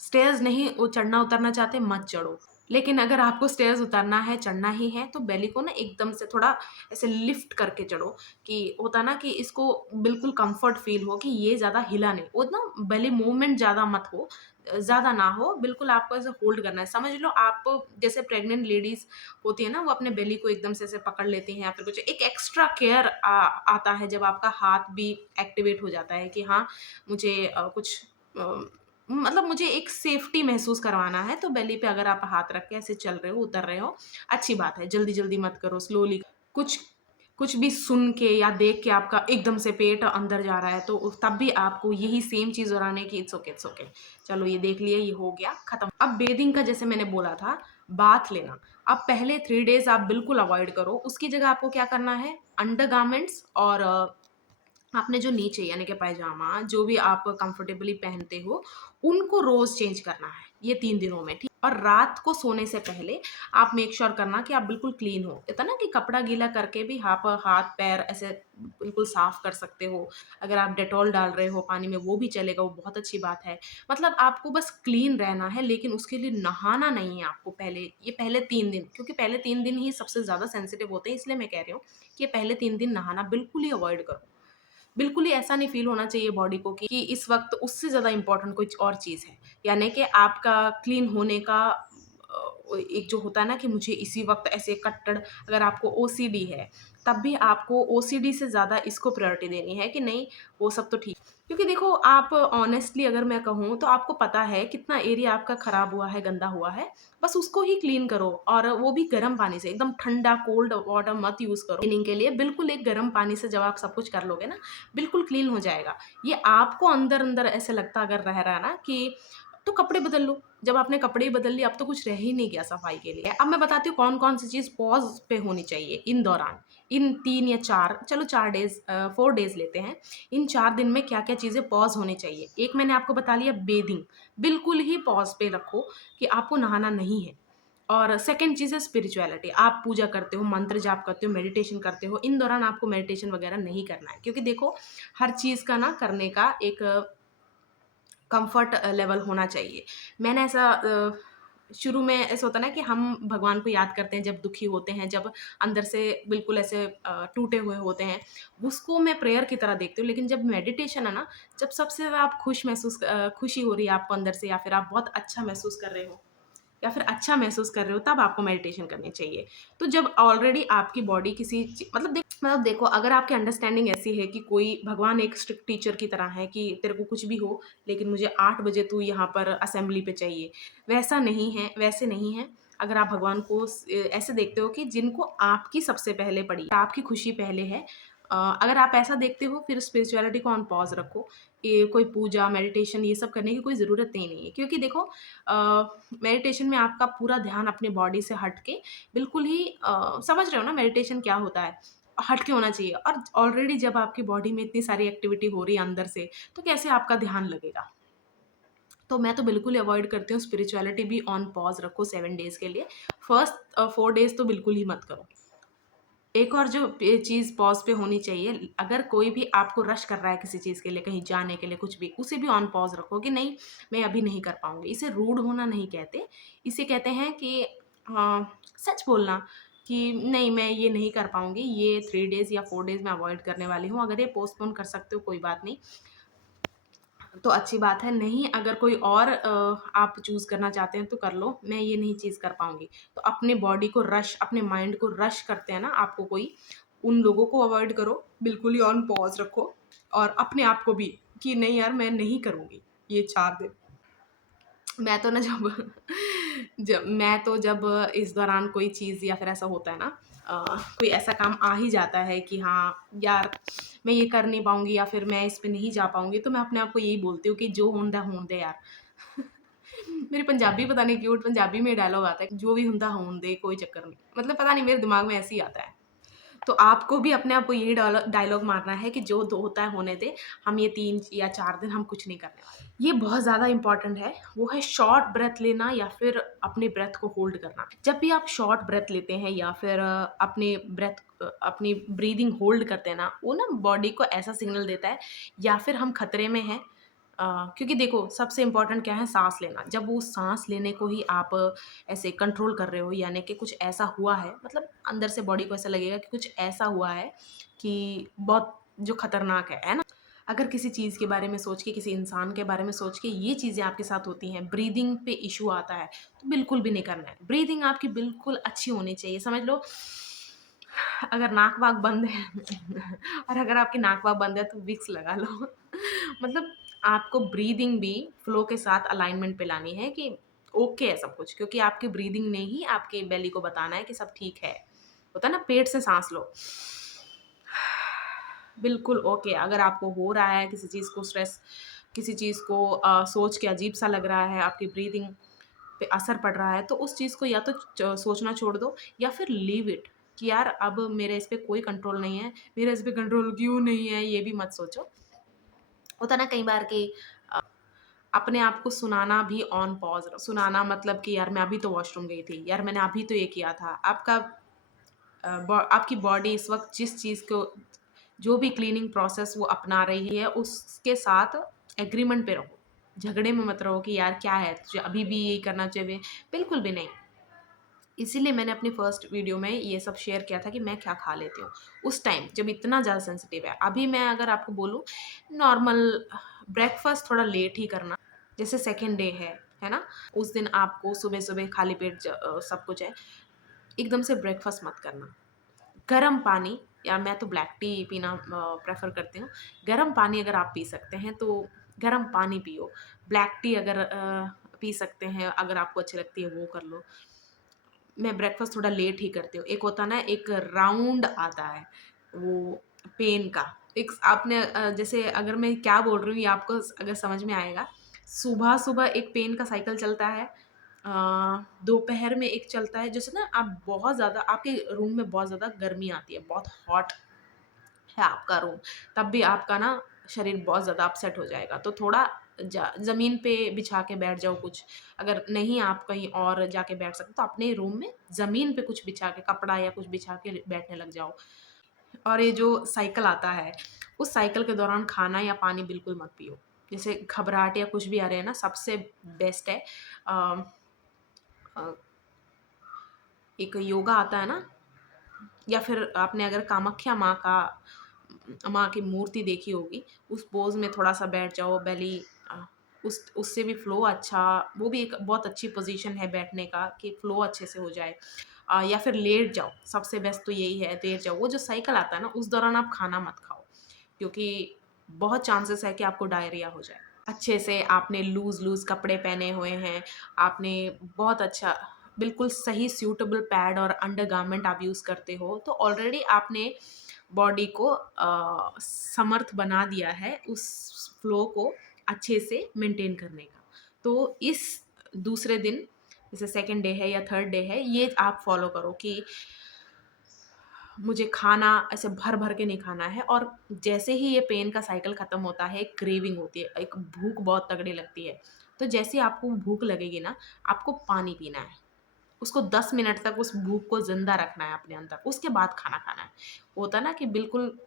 स्टेयर्स नहीं वो चढ़ना-उतरना चाहते मत चढ़ो। लेकिन अगर आपको स्टेयर्स उतरना है, चढ़ना ही है तो बेली को ना एकदम से थोड़ा ऐसे लिफ्ट करके चढ़ो कि होता ना कि इसको बिल्कुल कम्फ़र्ट फ़ील हो कि ये ज़्यादा हिला नहीं। वो ना बेली मूवमेंट ज़्यादा मत हो ज़्यादा ना हो, बिल्कुल आपको ऐसे होल्ड करना है। समझ लो आप जैसे प्रेग्नेंट लेडीज़ होती है ना, वो अपने बेली को एकदम से ऐसे पकड़ लेती हैं या फिर कुछ एक एक्स्ट्रा केयर आता है जब आपका हाथ भी एक्टिवेट हो जाता है कि हाँ, मुझे कुछ मतलब मुझे एक सेफ्टी महसूस करवाना है, तो बेली पे अगर आप हाथ रख के ऐसे चल रहे हो, उतर रहे हो, अच्छी बात है। जल्दी-जल्दी मत करो, स्लोली। कुछ कुछ भी सुन के या देख के आपका एकदम से पेट अंदर जा रहा है, तो तब भी आपको यही सेम चीज़ दोहरानी है कि इट्स ओके, इट्स ओके। चलो ये देख लिया, ये हो गया, खत्म। अब बेदिंग का जैसे मैंने बोला था, बाथ लेना। अब पहले 3 डेज़ आप बिल्कुल अवॉइड करो, उसकी जगह आपको क्या करना है, अंडरगारमेंट्स और आपने जो नीचे यानी कि पायजामा जो भी आप कंफर्टेबली पहनते हो, उनको रोज़ चेंज करना है, ये 3 दिनों में, ठीक? और रात को सोने से पहले आप मेक श्योर करना कि आप बिल्कुल क्लीन हो। कहते हैं ना कि कपड़ा गीला करके भी आप हाथ-पैर ऐसे बिल्कुल साफ कर सकते हो। अगर आप डेटॉल डाल रहे हो पानी में वो भी चलेगा, वो बहुत अच्छी बात है। मतलब आपको बस क्लीन रहना है, लेकिन उसके लिए नहाना नहीं है आपको पहले, ये पहले 3 दिन, क्योंकि पहले 3 दिन ही सबसे ज़्यादा सेंसिटिव होते हैं, इसलिए मैं कह रही हूँ कि ये पहले 3 दिन नहाना बिल्कुल ही अवॉइड करो। बिल्कुल ही ऐसा नहीं फ़ील होना चाहिए बॉडी को कि इस वक़्त उससे ज़्यादा इम्पोर्टेंट कुछ और चीज़ है। यानी कि आपका क्लीन होने का एक जो होता है ना कि मुझे इसी वक़्त ऐसे कट्टड़, अगर आपको ओसीडी है, तब भी आपको ओसीडी से ज़्यादा इसको प्रायोरिटी देनी है कि नहीं, वो सब तो ठीक। क्योंकि देखो आप ऑनेस्टली अगर मैं कहूँ तो आपको पता है कितना एरिया आपका खराब हुआ है, गंदा हुआ है, बस उसको ही क्लीन करो और वो भी गर्म पानी से, एकदम ठंडा कोल्ड वाटर मत यूज़ करो क्लीनिंग के लिए, बिल्कुल एक गर्म पानी से जब आप सब कुछ कर लोगे ना, बिल्कुल क्लीन हो जाएगा। ये आपको अंदर-अंदर ऐसे लगता अगर रह रहा है ना कि तो कपड़े बदल लो, जब आपने कपड़े ही बदल लिए अब तो कुछ रह ही नहीं गया सफाई के लिए। अब मैं बताती हूँ कौन-कौन सी चीज़ पॉज़ पे होनी चाहिए इन दौरान, इन 3 या 4, चलो 4 डेज़ 4 डेज़ लेते हैं। इन 4 दिन में क्या-क्या चीज़ें पॉज़ होनी चाहिए। एक मैंने आपको बता लिया बेदिंग, बिल्कुल ही पॉज़ पे रखो कि आपको नहाना नहीं है। और सेकंड चीज़ है स्पिरिचुअलिटी, आप पूजा करते हो, मंत्र जाप करते हो, मेडिटेशन करते हो, इन दौरान आपको मेडिटेशन वगैरह नहीं करना है। क्योंकि देखो हर चीज़ का ना करने का एक कम्फ़र्ट लेवल होना चाहिए। मैंने ऐसा शुरू में ऐसा होता है ना कि हम भगवान को याद करते हैं जब दुखी होते हैं, जब अंदर से बिल्कुल ऐसे टूटे हुए होते हैं, उसको मैं प्रेयर की तरह देखती हूँ। लेकिन जब मेडिटेशन है ना, जब सबसे ज़्यादा आप खुशी हो रही है आपको अंदर से, या फिर आप बहुत अच्छा महसूस कर रहे हो, या फिर अच्छा महसूस कर रहे हो, तब आपको मेडिटेशन करनी चाहिए। तो जब ऑलरेडी आपकी बॉडी किसी मतलब देखो अगर आपकी अंडरस्टैंडिंग ऐसी है कि कोई भगवान एक स्ट्रिक्ट टीचर की तरह है कि तेरे को कुछ भी हो, लेकिन मुझे 8 बजे तू यहाँ पर असेंबली पे चाहिए, वैसा नहीं है, वैसे नहीं है। अगर आप भगवान को ऐसे देखते हो कि जिनको आपकी सबसे पहले पड़ी, आपकी खुशी पहले है, अगर आप ऐसा देखते हो फिर स्पिरिचुअलिटी को ऑन पॉज़ रखो। ये कोई पूजा, मेडिटेशन ये सब करने की कोई ज़रूरत ही नहीं है। क्योंकि देखो मेडिटेशन में आपका पूरा ध्यान अपने बॉडी से हट के बिल्कुल ही समझ रहे हो ना मेडिटेशन क्या होता है? हट के होना चाहिए, और ऑलरेडी जब आपकी बॉडी में इतनी सारी एक्टिविटी हो रही है अंदर से, तो कैसे आपका ध्यान लगेगा? तो मैं तो बिल्कुल ही अवॉइड करती हूँ, स्पिरिचुअलिटी भी ऑन पॉज़ रखो 7 डेज़ के लिए। फर्स्ट 4 डेज़ तो बिल्कुल ही मत करो। एक और जो चीज़ पॉज़ पे होनी चाहिए, अगर कोई भी आपको रश कर रहा है किसी चीज़ के लिए, कहीं जाने के लिए, कुछ भी, उसे भी ऑन पॉज़ रखो कि नहीं, मैं अभी नहीं कर पाऊँगी। इसे रूड होना नहीं कहते, इसे कहते हैं कि सच बोलना कि नहीं, मैं ये नहीं कर पाऊँगी, ये 3 डेज़ या 4 डेज़ मैं अवॉइड करने वाली हूँ। अगर ये पोस्टपोन कर सकते हो, कोई बात नहीं। तो अच्छी बात है, नहीं अगर कोई और आप चूज़ करना चाहते हैं तो कर लो, मैं ये नहीं चीज़ कर पाऊँगी। तो अपने बॉडी को रश, अपने माइंड को रश करते हैं ना आपको कोई, उन लोगों को अवॉइड करो, बिल्कुल ही ऑन पॉज़ रखो, और अपने आप को भी कि नहीं यार मैं नहीं करूँगी ये 4 दिन। मैं तो ना जब जब इस दौरान कोई चीज़ या फिर ऐसा होता है ना, कोई ऐसा काम आ ही जाता है कि हाँ, यार मैं ये कर नहीं पाऊँगी या फिर मैं इस पे नहीं जा पाऊँगी, तो मैं अपने आप को यही बोलती हूँ कि जो होंदा दे यार। मेरी पंजाबी पता नहीं क्यों पंजाबी में डायलॉग आता है, जो भी हुंदा होन दे, कोई चक्कर नहीं। मतलब पता नहीं मेरे दिमाग में ऐसे ही आता है। तो आपको भी अपने आप को यही डायलॉग मारना है कि जो दो होता है होने दे, हम ये 3 या 4 दिन हम कुछ नहीं करने वाले। ये बहुत ज़्यादा इम्पोर्टेंट है, वो है शॉर्ट ब्रेथ लेना या फिर अपने ब्रेथ को होल्ड करना। जब भी आप शॉर्ट ब्रेथ लेते हैं या फिर अपनी ब्रीदिंग होल्ड करते हैं ना, वो ना बॉडी को ऐसा सिग्नल देता है या फिर हम खतरे में हैं। क्योंकि देखो सबसे इम्पोर्टेंट क्या है, साँस लेना। जब वो साँस लेने को ही आप ऐसे कंट्रोल कर रहे हो, यानी कि कुछ ऐसा हुआ है, मतलब अंदर से बॉडी को ऐसा लगेगा कि कुछ ऐसा हुआ है कि बहुत जो खतरनाक है ना? अगर किसी चीज़ के बारे में सोच के, किसी इंसान के बारे में सोच के ये चीज़ें आपके साथ होती हैं, ब्रीदिंग पे इश्यू आता है, तो बिल्कुल भी नहीं करना है। ब्रीदिंग आपकी बिल्कुल अच्छी होनी चाहिए। समझ लो अगर नाक-वाक बंद है और अगर आपकी नाक-वाक बंद है तो विक्स लगा लो। मतलब आपको ब्रीदिंग भी फ्लो के साथ अलाइनमेंट पे लानी है कि ओके है सब कुछ, क्योंकि आपकी ब्रीदिंग ने ही आपके बेली को बताना है कि सब ठीक है। होता है ना, पेट से सांस लो, बिल्कुल ओके। अगर आपको हो रहा है किसी चीज़ को स्ट्रेस, किसी चीज़ को सोच के अजीब सा लग रहा है, आपकी ब्रीदिंग पे असर पड़ रहा है, तो उस चीज़ को या तो सोचना छोड़ दो या फिर लीव इट कि यार अब मेरे इस पे कोई कंट्रोल नहीं है, मेरा इस पे कंट्रोल क्यों नहीं है, ये भी मत सोचो। होता ना कई बार कि अपने आप को सुनाना भी ऑन पॉज, सुनाना मतलब कि यार मैं अभी तो वॉशरूम गई थी, यार मैंने अभी तो ये किया था। आपका आपकी बॉडी इस वक्त जिस चीज़ को, जो भी क्लीनिंग प्रोसेस वो अपना रही है, उसके साथ एग्रीमेंट पे रहो। झगड़े में मत रहो कि यार क्या है, तुझे अभी भी यही करना चाहिए, बिल्कुल भी नहीं। इसीलिए मैंने अपनी फर्स्ट वीडियो में ये सब शेयर किया था कि मैं क्या खा लेती हूँ उस टाइम जब इतना ज़्यादा सेंसिटिव है। अभी मैं अगर आपको बोलूँ, नॉर्मल ब्रेकफास्ट थोड़ा लेट ही करना, जैसे सेकेंड डे है ना, उस दिन आपको सुबह सुबह खाली पेट सब कुछ है, एकदम से ब्रेकफास्ट मत करना। गर्म पानी, या मैं तो ब्लैक टी पीना प्रेफर करती हूँ। गर्म पानी अगर आप पी सकते हैं तो गर्म पानी पियो। ब्लैक टी अगर पी सकते हैं, अगर आपको अच्छी लगती है वो कर लो। मैं ब्रेकफास्ट थोड़ा लेट ही करती हूँ। एक होता है ना, एक राउंड आता है वो पेन का, एक आपने जैसे अगर मैं क्या बोल रही हूँ ये आपको अगर समझ में आएगा। सुबह सुबह एक पेन का साइकिल चलता है, दोपहर में एक चलता है, जैसे ना आप बहुत ज़्यादा, आपके रूम में बहुत ज़्यादा गर्मी आती है, बहुत हॉट है आपका रूम, तब भी आपका ना शरीर बहुत ज़्यादा अपसेट हो जाएगा। तो थोड़ा ज़मीन पे बिछा के बैठ जाओ कुछ। अगर नहीं आप कहीं और जाके बैठ सकते तो अपने रूम में ज़मीन पे कुछ बिछा के, कपड़ा या कुछ बिछा के बैठने लग जाओ। और ये जो साइकिल आता है, उस साइकिल के दौरान खाना या पानी बिल्कुल मत पियो। जैसे घबराहट या कुछ भी आ रहे हैं ना, सबसे बेस्ट है अ, अ, एक योगा आता है ना, या फिर आपने अगर कामाख्या माँ की मूर्ति देखी होगी, उस पोज़ में थोड़ा-सा बैठ जाओ, बेली उस उससे भी फ़्लो अच्छा, वो भी एक बहुत अच्छी पोज़ीशन है बैठने का कि फ़्लो अच्छे से हो जाए। या फिर लेट जाओ, सबसे बेस्ट तो यही है, लेट जाओ। वो जो साइकिल आता है ना, उस दौरान आप खाना मत खाओ, क्योंकि बहुत चांसेस है कि आपको डायरिया हो जाए। अच्छे से आपने लूज़-लूज़ कपड़े पहने हुए हैं, आपने बहुत अच्छा बिल्कुल सही सूटेबल पैड और अंडरगारमेंट आप यूज़ करते हो, तो ऑलरेडी आपने बॉडी को समर्थ बना दिया है उस फ्लो को अच्छे से मेंटेन करने का। तो इस दूसरे दिन, जैसे सेकंड डे है या थर्ड डे है, ये आप फॉलो करो कि मुझे खाना ऐसे भर-भर के नहीं खाना है। और जैसे ही ये पेन का साइकिल खत्म होता है, एक क्रेविंग होती है, एक भूख बहुत तगड़ी लगती है। तो जैसे ही आपको भूख लगेगी ना, आपको पानी पीना है। उसको 10 मिनट तक उस भूख को ज़िंदा रखना है अपने अंदर, उसके बाद खाना खाना है। होता है ना कि बिल्कुल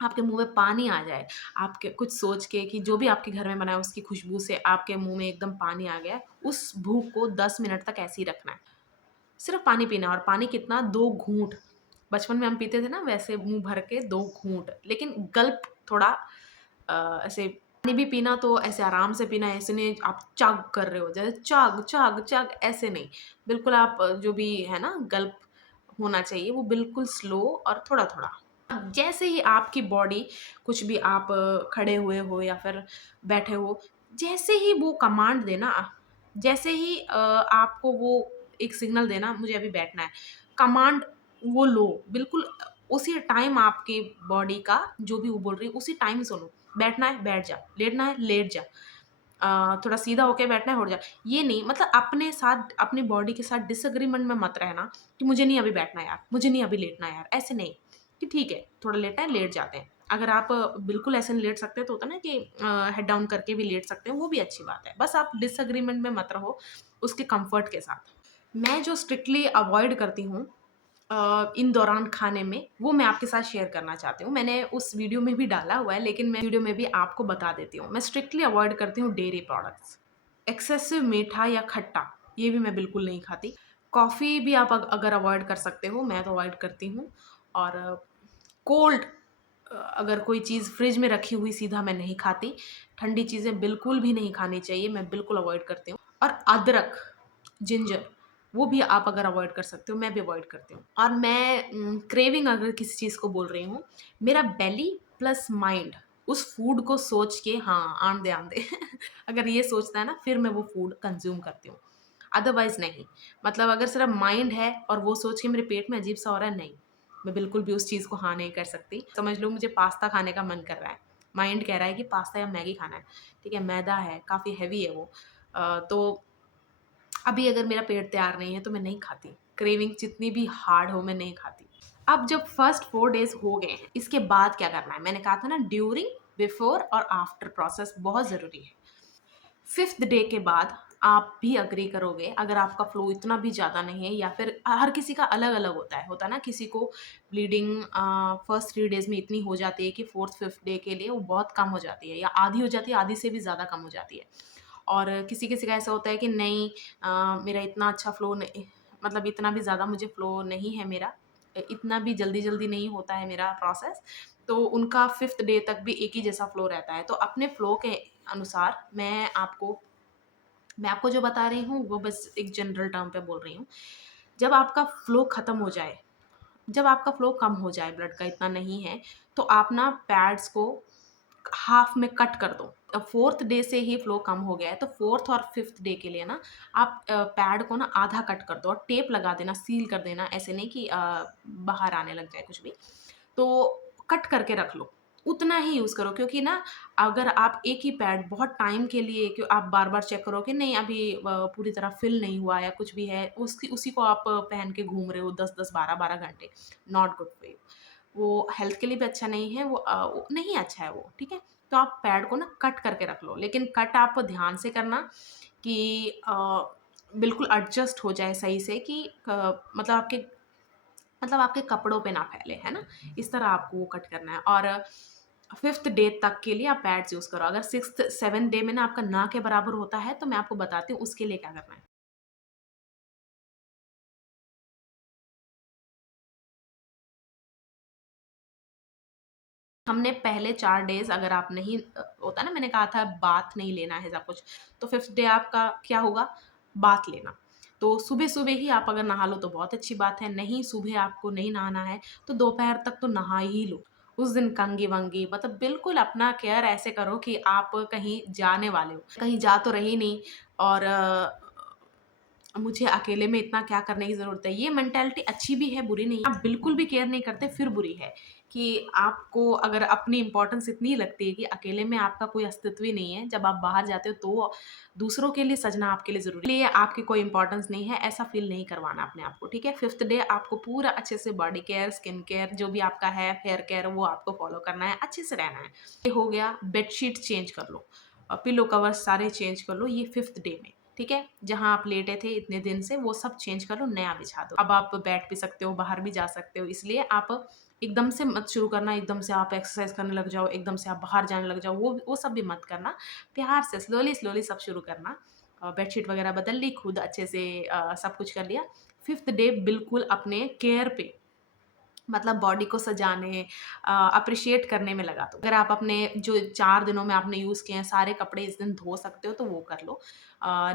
आपके मुँह में पानी आ जाए, आपके कुछ सोच के कि जो भी आपके घर में बना है उसकी खुशबू से आपके मुँह में एकदम पानी आ गया है, उस भूख को 10 मिनट तक ऐसे ही रखना है। सिर्फ़ पानी पीना है, और पानी कितना, 2 घूँट। बचपन में हम पीते थे ना वैसे मुँह भर के 2 घूँट, लेकिन गल्प थोड़ा ऐसे पानी भी पीना तो ऐसे आराम से पीना है, ऐसे नहीं आप चग कर रहे हो, जैसे चग, चग, चग ऐसे नहीं। बिल्कुल आप जो भी है ना गल्प होना चाहिए, वो बिल्कुल स्लो और थोड़ा-थोड़ा। जैसे ही आपकी बॉडी, कुछ भी आप खड़े हुए हो या फिर बैठे हो, जैसे ही वो कमांड देना, जैसे ही आपको वो एक सिग्नल देना मुझे अभी बैठना है, कमांड वो लो, बिल्कुल उसी टाइम आपकी बॉडी का जो भी वो बोल रही है उसी टाइम सुनो। बैठना है बैठ जा, लेटना है लेट जा, थोड़ा सीधा होके बैठना है, उठ जा। ये नहीं, मतलब अपने साथ, अपनी बॉडी के साथ डिसएग्रीमेंट में मत रहना कि मुझे नहीं अभी बैठना यार, मुझे नहीं अभी लेटना यार, ऐसे नहीं। कि ठीक है, थोड़ा लेटना है, लेट जाते हैं। अगर आप बिल्कुल ऐसे नहीं लेट सकते तो होता है ना कि हेड डाउन करके भी लेट सकते हैं, वो भी अच्छी बात है। बस आप डिसएग्रीमेंट में मत रहो, उसके कम्फर्ट के साथ। मैं जो स्ट्रिक्टली अवॉइड करती हूँ इन दौरान खाने में, वो मैं आपके साथ शेयर करना चाहती हूँ। मैंने उस वीडियो में भी डाला हुआ है, लेकिन मैं वीडियो में भी आपको बता देती हूँ। मैं स्ट्रिक्टली अवॉइड करती हूँ डेयरी प्रोडक्ट्स। एक्सेसिव मीठा या खट्टा, ये भी मैं बिल्कुल नहीं खाती। कॉफ़ी भी आप अगर अवॉइड कर सकते हो, मैं तो अवॉइड करती हूँ। और कोल्ड, अगर कोई चीज़ फ्रिज में रखी हुई सीधा मैं नहीं खाती। ठंडी चीज़ें बिल्कुल भी नहीं खानी चाहिए, मैं बिल्कुल अवॉइड करती हूँ। और अदरक, जिंजर, वो भी आप अगर अवॉइड कर सकते हो, मैं भी अवॉइड करती हूँ। और मैं क्रेविंग अगर किसी चीज़ को बोल रही हूँ, मेरा बेली प्लस माइंड उस फूड को सोच के हाँ, आंदे आंदे अगर ये सोचता है ना फिर मैं वो फूड कंज़्यूम करती हूँ। अदरवाइज़ नहीं। मतलब अगर सिर्फ़ माइंड है और वो सोच के मेरे पेट में अजीब-सा हो रहा है, नहीं। मैं बिल्कुल भी उस चीज़ को हाँ नहीं कर सकती। समझ लो मुझे पास्ता खाने का मन कर रहा है। माइंड कह रहा है कि पास्ता या मैगी खाना है। ठीक है, मैदा है, काफ़ी हेवी है वो। तो अभी अगर मेरा पेट तैयार नहीं है तो मैं नहीं खाती। क्रेविंग जितनी भी हार्ड हो मैं नहीं खाती। अब जब फर्स्ट 4 डेज़ हो गए हैं, इसके बाद क्या करना है? मैंने कहा था ना ड्यूरिंग, बिफोर और आफ्टर प्रोसेस बहुत ज़रूरी है। 5th डे के बाद आप भी एग्री करोगे अगर आपका फ्लो इतना भी ज़्यादा नहीं है या फिर हर किसी का अलग-अलग होता है ना? किसी को ब्लीडिंग फर्स्ट 3 डेज़ में इतनी हो जाती है कि 4th 5th डे के लिए वो बहुत कम हो जाती है या आधी हो जाती है, आधी से भी ज़्यादा कम हो जाती है। और किसी-किसी का ऐसा होता है कि नहीं मेरा इतना अच्छा फ्लो नहीं मतलब इतना भी ज़्यादा मुझे फ्लो नहीं है मेरा। इतना भी जल्दी-जल्दी नहीं होता है मेरा प्रोसेस, तो उनका 5th डे तक भी एक ही जैसा फ्लो रहता है। तो अपने फ्लो के अनुसार मैं आपको जो बता रही हूँ वो बस एक जनरल टर्म पे बोल रही हूँ। जब आपका फ्लो खत्म हो जाए, जब आपका फ्लो कम हो जाए ब्लड का इतना नहीं है, तो आप ना पैड्स को हाफ में कट कर दो। 4th डे से ही फ्लो कम हो गया है तो 4th और 5th डे के लिए ना आप पैड को ना आधा कट कर दो और टेप लगा देना, सील कर देना, ऐसे नहीं कि बाहर आने लग जाए कुछ भी। तो कट करके रख लो, उतना ही यूज़ करो क्योंकि ना अगर आप एक ही पैड बहुत टाइम के लिए क्यों आप बार-बार चेक करो कि नहीं अभी पूरी तरह फिल नहीं हुआ या कुछ भी है, उसकी उसी को आप पहन के घूम रहे हो 10-10, 12-12 घंटे, नॉट गुड फॉर यू। वो हेल्थ के लिए भी अच्छा नहीं है, वो नहीं अच्छा है वो, ठीक है? तो आप पैड को ना कट करके रख लो, लेकिन कट आप ध्यान से करना कि बिल्कुल एडजस्ट हो जाए सही से कि मतलब आपके कपड़ों पे ना फैले, है ना? इस तरह आपको वो कट करना है और 5th डे तक के लिए आप पैड्स यूज़ करो। अगर 6th 7th डे में ना आपका ना के बराबर होता है, तो मैं आपको बताती हूँ उसके लिए क्या करना है। हमने पहले 4 डेज़ अगर आप नहीं होता है ना मैंने कहा था बाथ नहीं लेना है सब कुछ, तो 5th डे आपका क्या होगा? बाथ लेना। तो सुबह-सुबह ही आप अगर नहा लो तो बहुत अच्छी बात है, नहीं सुबह आपको नहीं नहाना है, तो दोपहर तक तो नहा ही लो। उस दिन कंघी-वंघी मतलब बिल्कुल अपना केयर ऐसे करो कि आप कहीं जाने वाले हो। कहीं जा तो रही नहीं और मुझे अकेले में इतना क्या करने की ज़रूरत है। ये मेंटालिटी अच्छी भी है, बुरी नहीं है। आप बिल्कुल भी केयर नहीं करते फिर बुरी है, कि आपको अगर अपनी इम्पोर्टेंस इतनी लगती है कि अकेले में आपका कोई अस्तित्व ही नहीं है, जब आप बाहर जाते हो तो दूसरों के लिए सजना आपके लिए ज़रूरी है। इसलिए आपकी कोई इम्पोर्टेंस नहीं है, ऐसा फ़ील नहीं करवाना अपने आप को, ठीक है? 5th डे आपको पूरा अच्छे से बॉडी केयर, स्किन केयर जो भी आपका है, हेयर केयर वो आपको फ़ॉलो करना है, अच्छे से रहना है। ये हो गया, बेडशीट चेंज कर लो पिलो कवर्स सारे चेंज कर लो ये 5th डे में। ठीक है? जहाँ आप लेटे थे इतने दिन से वो सब चेंज कर लो, नया बिछा दो। अब आप बैठ भी सकते हो, बाहर भी जा सकते हो, इसलिए आप एकदम से मत शुरू करना, एकदम से आप एक्सरसाइज़ करने लग जाओ, एकदम से आप बाहर जाने लग जाओ, वो सब भी मत करना। प्यार से स्लोली-स्लोली सब शुरू करना। बेडशीट वगैरह बदल ली, खुद अच्छे से सब कुछ कर लिया। 5th डे बिल्कुल अपने केयर पे मतलब बॉडी को सजाने एप्रिशिएट करने में लगा दो। अगर आप अपने जो 4 दिनों में आपने यूज़ किए हैं सारे कपड़े इस दिन धो सकते हो तो वो कर लो।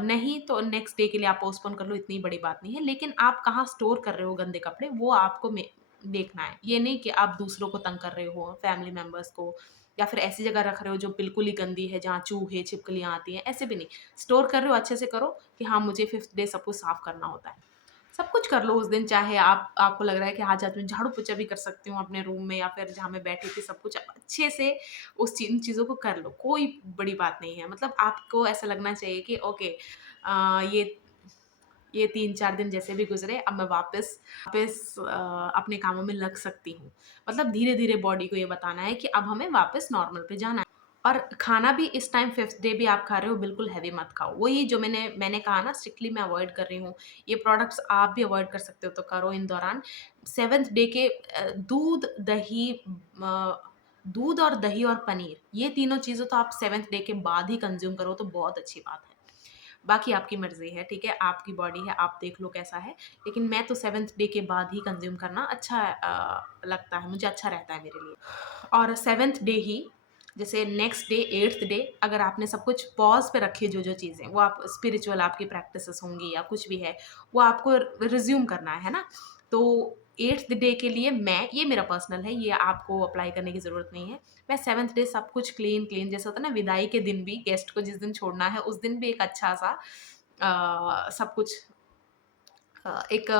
नहीं तो नेक्स्ट डे के लिए आप पोस्टपोन कर लो इतनी बड़ी बात नहीं है। लेकिन आप कहाँ स्टोर कर रहे हो गंदे कपड़े वो आपको में देखना है। ये नहीं कि आप दूसरों को तंग कर रहे हो, फैमिली मेंबर्स को या फिर ऐसी जगह रख रहे हो जो बिल्कुल ही गंदी है जहाँ चूहे, छिपकलियाँ आती हैं, ऐसे भी नहीं। स्टोर कर रहे हो अच्छे से करो कि हाँ, मुझे 5th डे सब कुछ साफ करना होता है। सब कुछ कर लो उस दिन चाहे आपको लग रहा है कि आज आज मैं झाड़ू-पोछा भी कर सकती हूँ अपने रूम में या फिर जहाँ मैं बैठी थी सब कुछ अच्छे से इन चीज़ों को कर लो, कोई बड़ी बात नहीं है। मतलब आपको ऐसा लगना चाहिए कि ओके ये 3-4 दिन जैसे भी गुज़रे अब मैं वापस अपने कामों में लग सकती हूँ। मतलब धीरे-धीरे बॉडी को ये बताना है कि अब हमें वापस नॉर्मल पे जाना है। और खाना भी इस टाइम 5th डे भी आप खा रहे हो बिल्कुल हेवी मत खाओ। वही जो मैंने कहा ना स्ट्रिक्टली मैं अवॉइड कर रही हूँ। ये प्रोडक्ट्स आप भी अवॉइड कर सकते हो तो करो इन दौरान। 7th डे के दूध और दही और पनीर ये तीनों चीज़ें तो आप 7th डे के बाद ही कंज़्यूम करो तो बहुत अच्छी बात है। बाकी आपकी मर्ज़ी है, ठीक है? आपकी बॉडी है, आप देख लो कैसा है। लेकिन मैं तो 7th डे के बाद ही कंज़्यूम करना अच्छा लगता है, मुझे अच्छा रहता है मेरे लिए। और 7th डे ही जैसे नेक्स्ट डे 8th डे अगर आपने सब कुछ पॉज़ पे रखी जो-जो चीज़ें, वो आप स्पिरिचुअल आपकी प्रैक्टिसेस होंगी या कुछ भी है, वो आपको रिज़्यूम करना है ना? तो 8th डे के लिए ये मेरा पर्सनल है, ये आपको अप्लाई करने की ज़रूरत नहीं है। मैं 7th डे सब कुछ क्लीन जैसे होता है ना, विदाई के दिन भी गेस्ट को जिस दिन छोड़ना है उस दिन भी एक अच्छा-सा सब कुछ एक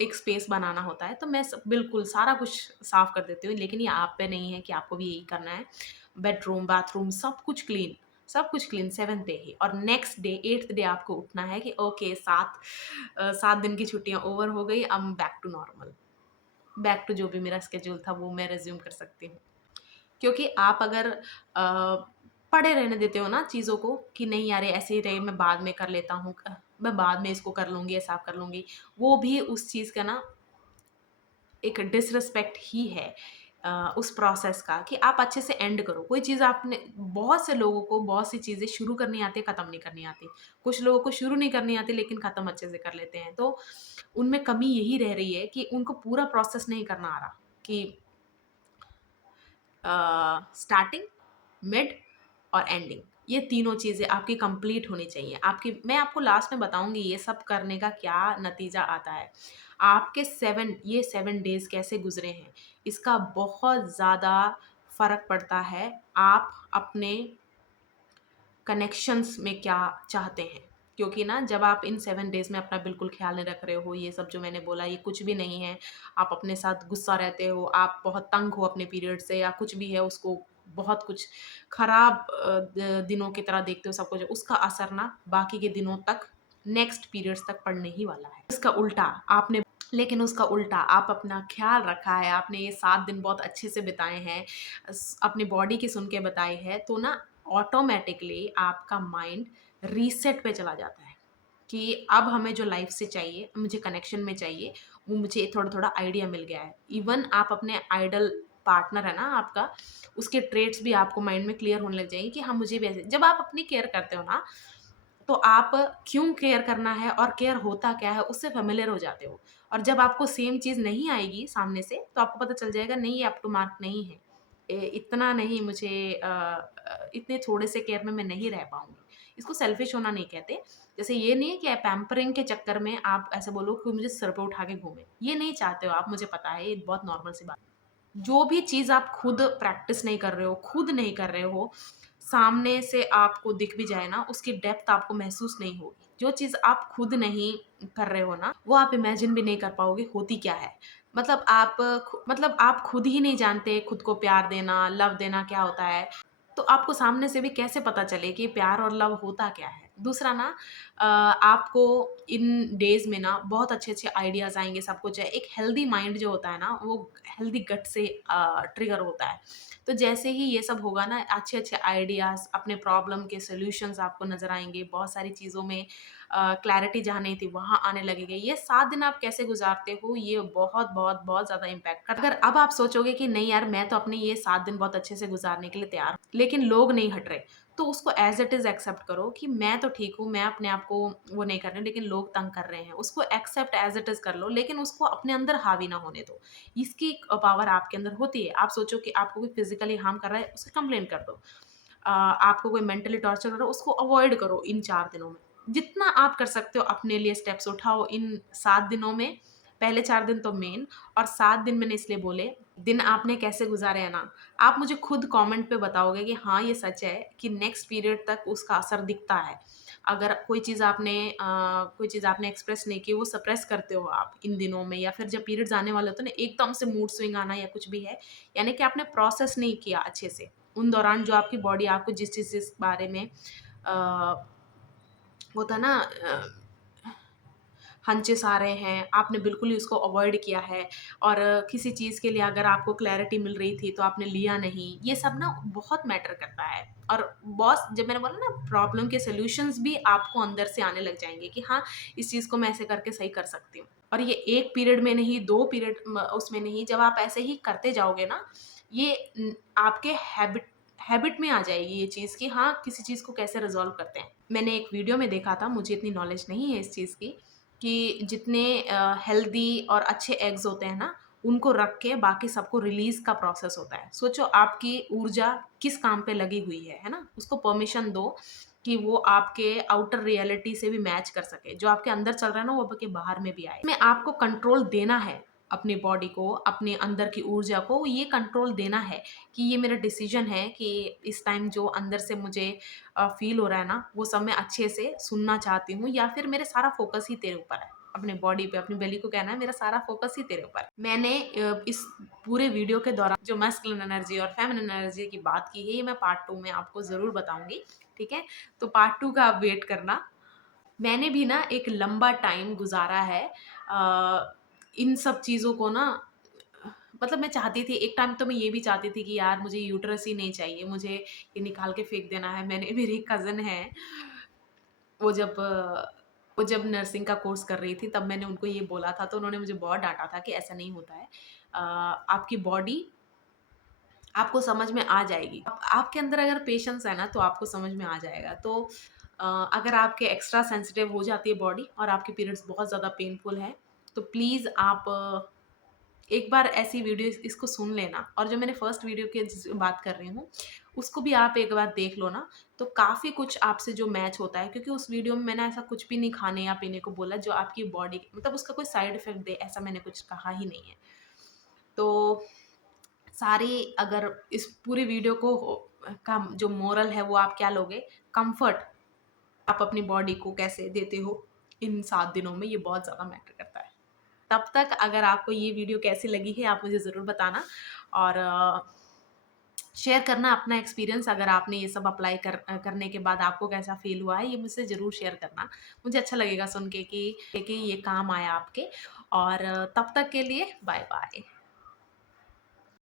एक स्पेस बनाना होता है, तो मैं बिल्कुल सारा कुछ साफ कर देती हूँ, लेकिन ये आप पे नहीं है कि आपको भी यही करना है। बेडरूम, बाथरूम सब कुछ क्लीन 7th डे ही, और नेक्स्ट डे 8th डे आपको उठना है कि ओके 7 दिन की छुट्टियाँ ओवर हो गई, अब back to normal, back to जो भी मेरा शेड्यूल था वो मैं रिज़्यूम कर सकती हूँ। क्योंकि आप अगर पड़े रहने देते हो ना चीज़ों को कि नहीं यार ये ऐसे ही रहे, मैं बाद में कर लेता हूँ, मैं बाद में इसको कर लूँगी, ऐसा कर लूँगी, वो भी उस चीज़ का ना एक डिसरिस्पेक्ट ही है उस प्रोसेस का, कि आप अच्छे से एंड करो। कोई चीज़ आपने, बहुत से लोगों को बहुत सी चीज़ें शुरू करनी आती है, ख़त्म नहीं करनी आती। कुछ लोगों को शुरू नहीं करनी आती लेकिन ख़त्म अच्छे से कर लेते हैं। तो उनमें कमी यही रह रही है कि उनको पूरा प्रोसेस नहीं करना आ रहा, कि स्टार्टिंग, मिड और एंडिंग, ये तीनों चीज़ें आपकी कंप्लीट होनी चाहिए। आपकी, मैं आपको लास्ट में बताऊँगी ये सब करने का क्या नतीजा आता है। आपके 7 डेज़ कैसे गुज़रे हैं, इसका बहुत ज़्यादा फ़र्क पड़ता है आप अपने कनेक्शंस में क्या चाहते हैं। क्योंकि ना जब आप इन 7 डेज़ में अपना बिल्कुल ख़्याल नहीं रख रहे हो, ये सब जो मैंने बोला ये कुछ भी नहीं है, आप अपने साथ गुस्सा रहते हो, आप बहुत तंग हो अपने पीरियड से या कुछ भी है, उसको बहुत कुछ खराब द दिनों की तरह देखते हो सब कुछ, उसका असर ना बाकी के दिनों तक, नेक्स्ट पीरियड्स तक पड़ने ही वाला है। इसका उल्टा आपने, लेकिन उसका उल्टा आप अपना ख़्याल रखा है, आपने ये 7 दिन बहुत अच्छे से बिताए हैं, अपनी बॉडी की सुन के बताई है, तो ना ऑटोमेटिकली आपका माइंड रीसेट पे चला जाता है कि अब हमें जो लाइफ से चाहिए, मुझे कनेक्शन में चाहिए, वो मुझे थोड़ा-थोड़ा आइडिया मिल गया है। इवन आप अपने आइडल पार्टनर है ना आपका, उसके ट्रेट्स भी आपको माइंड में क्लियर होने लग जाएँगे कि हाँ, मुझे भी ऐसे, जब आप अपनी केयर करते हो ना, तो आप क्यों केयर करना है और केयर होता क्या है, उससे फ़ैमिलियर हो जाते हो। और जब आपको सेम चीज़ नहीं आएगी सामने से, तो आपको पता चल जाएगा नहीं ये अप टू मार्क नहीं है। इतना नहीं मुझे इतने थोड़े से केयर में मैं नहीं रह पाऊँगी। इसको सेल्फिश होना नहीं कहते। जैसे ये नहीं है कि पैम्परिंग के चक्कर में आप ऐसे बोलो कि मुझे सर पे उठा के घूमे। ये नहीं चाहते हो आप, मुझे पता है, ये बहुत नॉर्मल सी बात है। जो भी चीज़ आप खुद प्रैक्टिस नहीं कर रहे हो, खुद नहीं कर रहे हो, सामने से आपको दिख भी जाए ना, उसकी डेप्थ आपको महसूस नहीं होगी। जो चीज़ आप खुद नहीं कर रहे हो ना, वो आप इमेजिन भी नहीं कर पाओगे होती क्या है। मतलब आप खुद ही नहीं जानते खुद को प्यार देना, लव देना क्या होता है। तो आपको सामने से भी कैसे पता चले कि प्यार और लव होता क्या है? दूसरा ना आपको इन डेज़ में ना बहुत अच्छे-अच्छे आइडियाज़ आएँगे, सब कुछ है। एक हेल्दी माइंड जो होता है ना, वो हेल्दी गट से ट्रिगर होता है। तो जैसे ही ये सब होगा ना, अच्छे-अच्छे आइडियाज़, अपने प्रॉब्लम के सॉल्यूशंस आपको नज़र आएँगे, बहुत सारी चीज़ों में क्लैरिटी जहाँ नहीं थी, वहाँ आने लगेगी। ये 7 दिन आप कैसे गुज़ारते हो, ये बहुत ज़्यादा इम्पैक्ट कर, अगर अब आप सोचोगे कि नहीं यार, मैं तो अपने ये 7 दिन बहुत अच्छे से गुज़ारने के लिए तैयार हूँ, लेकिन लोग नहीं हट रहे, तो उसको एज़ इट इज़ एक्सेप्ट करो कि मैं तो ठीक हूँ, मैं अपने आप को वो नहीं कर रही, लेकिन लोग तंग कर रहे हैं। उसको एक्सेप्ट एज़ इट इज़ कर लो, लेकिन उसको अपने अंदर हावी ना होने दो। इसकी पावर आपके अंदर होती है। आप सोचो कि आपको कोई फिज़िकली हार्म कर रहा है, उसे कंप्लेंट कर दो। आपको कोई मेंटली टॉर्चर कर रहा है, उसको अवॉइड करो इन 4 दिनों में। जितना आप कर सकते हो अपने लिए स्टेप्स उठाओ इन 7 दिनों में। पहले 4 दिन तो मेन, और 7 दिन मैंने इसलिए बोले, दिन आपने कैसे गुज़ारे हैं ना, आप मुझे खुद कमेंट पे बताओगे कि हाँ, ये सच है कि नेक्स्ट पीरियड तक उसका असर दिखता है। अगर कोई चीज़ आपने एक्सप्रेस नहीं की, वो सप्रेस करते हो आप इन दिनों में, या फिर जब पीरियड्स आने वाले होते हैं ना, एकदम से मूड स्विंग आना या कुछ भी है, यानी कि आपने प्रोसेस नहीं किया अच्छे से। उन दौरान जो आपकी बॉडी आपको जिस चीज़ जिस बारे में होता है ना, हंचेस आ रहे हैं, आपने बिल्कुल ही उसको अवॉइड किया है, और किसी चीज़ के लिए अगर आपको क्लैरिटी मिल रही थी तो आपने लिया नहीं, ये सब ना बहुत मैटर करता है। और जब मैंने बोला ना, प्रॉब्लम के सॉल्यूशंस भी आपको अंदर से आने लग जाएँगे कि हाँ, इस चीज़ को मैं ऐसे करके सही कर सकती हूँ। और ये 1 पीरियड में नहीं, 2 पीरियड उसमें नहीं, जब आप ऐसे ही करते जाओगे ना, ये आपके हैबिट में आ जाएगी ये चीज़ कि हाँ, किसी चीज़ को कैसे रिज़ॉल्व करते हैं। मैंने एक वीडियो में देखा था, मुझे इतनी नॉलेज नहीं है इस चीज़ की, कि जितने हेल्दी और अच्छे एग्स होते हैं ना, उनको रख के बाकी सबको रिलीज़ का प्रोसेस होता है। सोचो आपकी ऊर्जा किस काम पे लगी हुई है ना? उसको परमिशन दो कि वो आपके आउटर रियलिटी से भी मैच कर सके। जो आपके अंदर चल रहा है ना, वो आपके बाहर में भी आए। इसमें आपको कंट्रोल देना है, अपनी बॉडी को, अपने अंदर की ऊर्जा को ये कंट्रोल देना है कि ये मेरा डिसीजन है कि इस टाइम जो अंदर से मुझे फ़ील हो रहा है ना, वो सब मैं अच्छे से सुनना चाहती हूँ, या फिर मेरे सारा फ़ोकस ही तेरे ऊपर है। अपने बॉडी पे, अपनी बेली को कहना है मेरा सारा फ़ोकस ही तेरे ऊपर है। मैंने इस पूरे वीडियो के दौरान जो मैस्कुलिन एनर्जी और फेमिनिन एनर्जी की बात की है, ये मैं पार्ट 2 में आपको ज़रूर बताऊँगी, ठीक है? तो पार्ट 2 का आप वेट करना। मैंने भी ना एक लंबा टाइम गुज़ारा है इन सब चीज़ों को ना, मतलब मैं चाहती थी, एक टाइम तो मैं ये भी चाहती थी कि यार मुझे यूटेरस ही नहीं चाहिए, मुझे ये निकाल के फेंक देना है। मैंने मेरी कज़िन है, वो जब वो जब नर्सिंग का कोर्स कर रही थी तब मैंने उनको ये बोला था, तो उन्होंने मुझे बहुत डाँटा था कि ऐसा नहीं होता है। आपकी बॉडी आपको समझ में आ जाएगी। आपके अंदर अगर पेशेंस है ना तो आपको समझ में आ जाएगा। तो अगर आपके एक्स्ट्रा सेंसिटिव हो जाती है बॉडी और आपके पीरियड्स बहुत ज़्यादा पेनफुल है, तो प्लीज़ आप एक बार ऐसी वीडियो इसको सुन लेना, और जो मैंने फर्स्ट वीडियो की जिस बात कर रही हूँ, उसको भी आप एक बार देख लो ना, तो काफ़ी कुछ आपसे जो मैच होता है, क्योंकि उस वीडियो में मैंने ऐसा कुछ भी नहीं खाने या पीने को बोला जो आपकी बॉडी मतलब उसका कोई साइड इफ़ेक्ट दे, ऐसा मैंने कुछ कहा ही नहीं है। तो सारी अगर इस पूरी वीडियो को का जो मोरल है वो आप क्या लोगे? कम्फर्ट आप अपनी बॉडी को कैसे देते हो इन 7 दिनों में, ये बहुत ज़्यादा मैटर करता है। तब तक अगर आपको ये वीडियो कैसी लगी है आप मुझे ज़रूर बताना, और शेयर करना अपना एक्सपीरियंस, अगर आपने ये सब अप्लाई करने के बाद आपको कैसा फ़ील हुआ है, ये मुझसे ज़रूर शेयर करना। मुझे अच्छा लगेगा सुन के कि ये काम आया आपके, और तब तक के लिए बाय-बाय।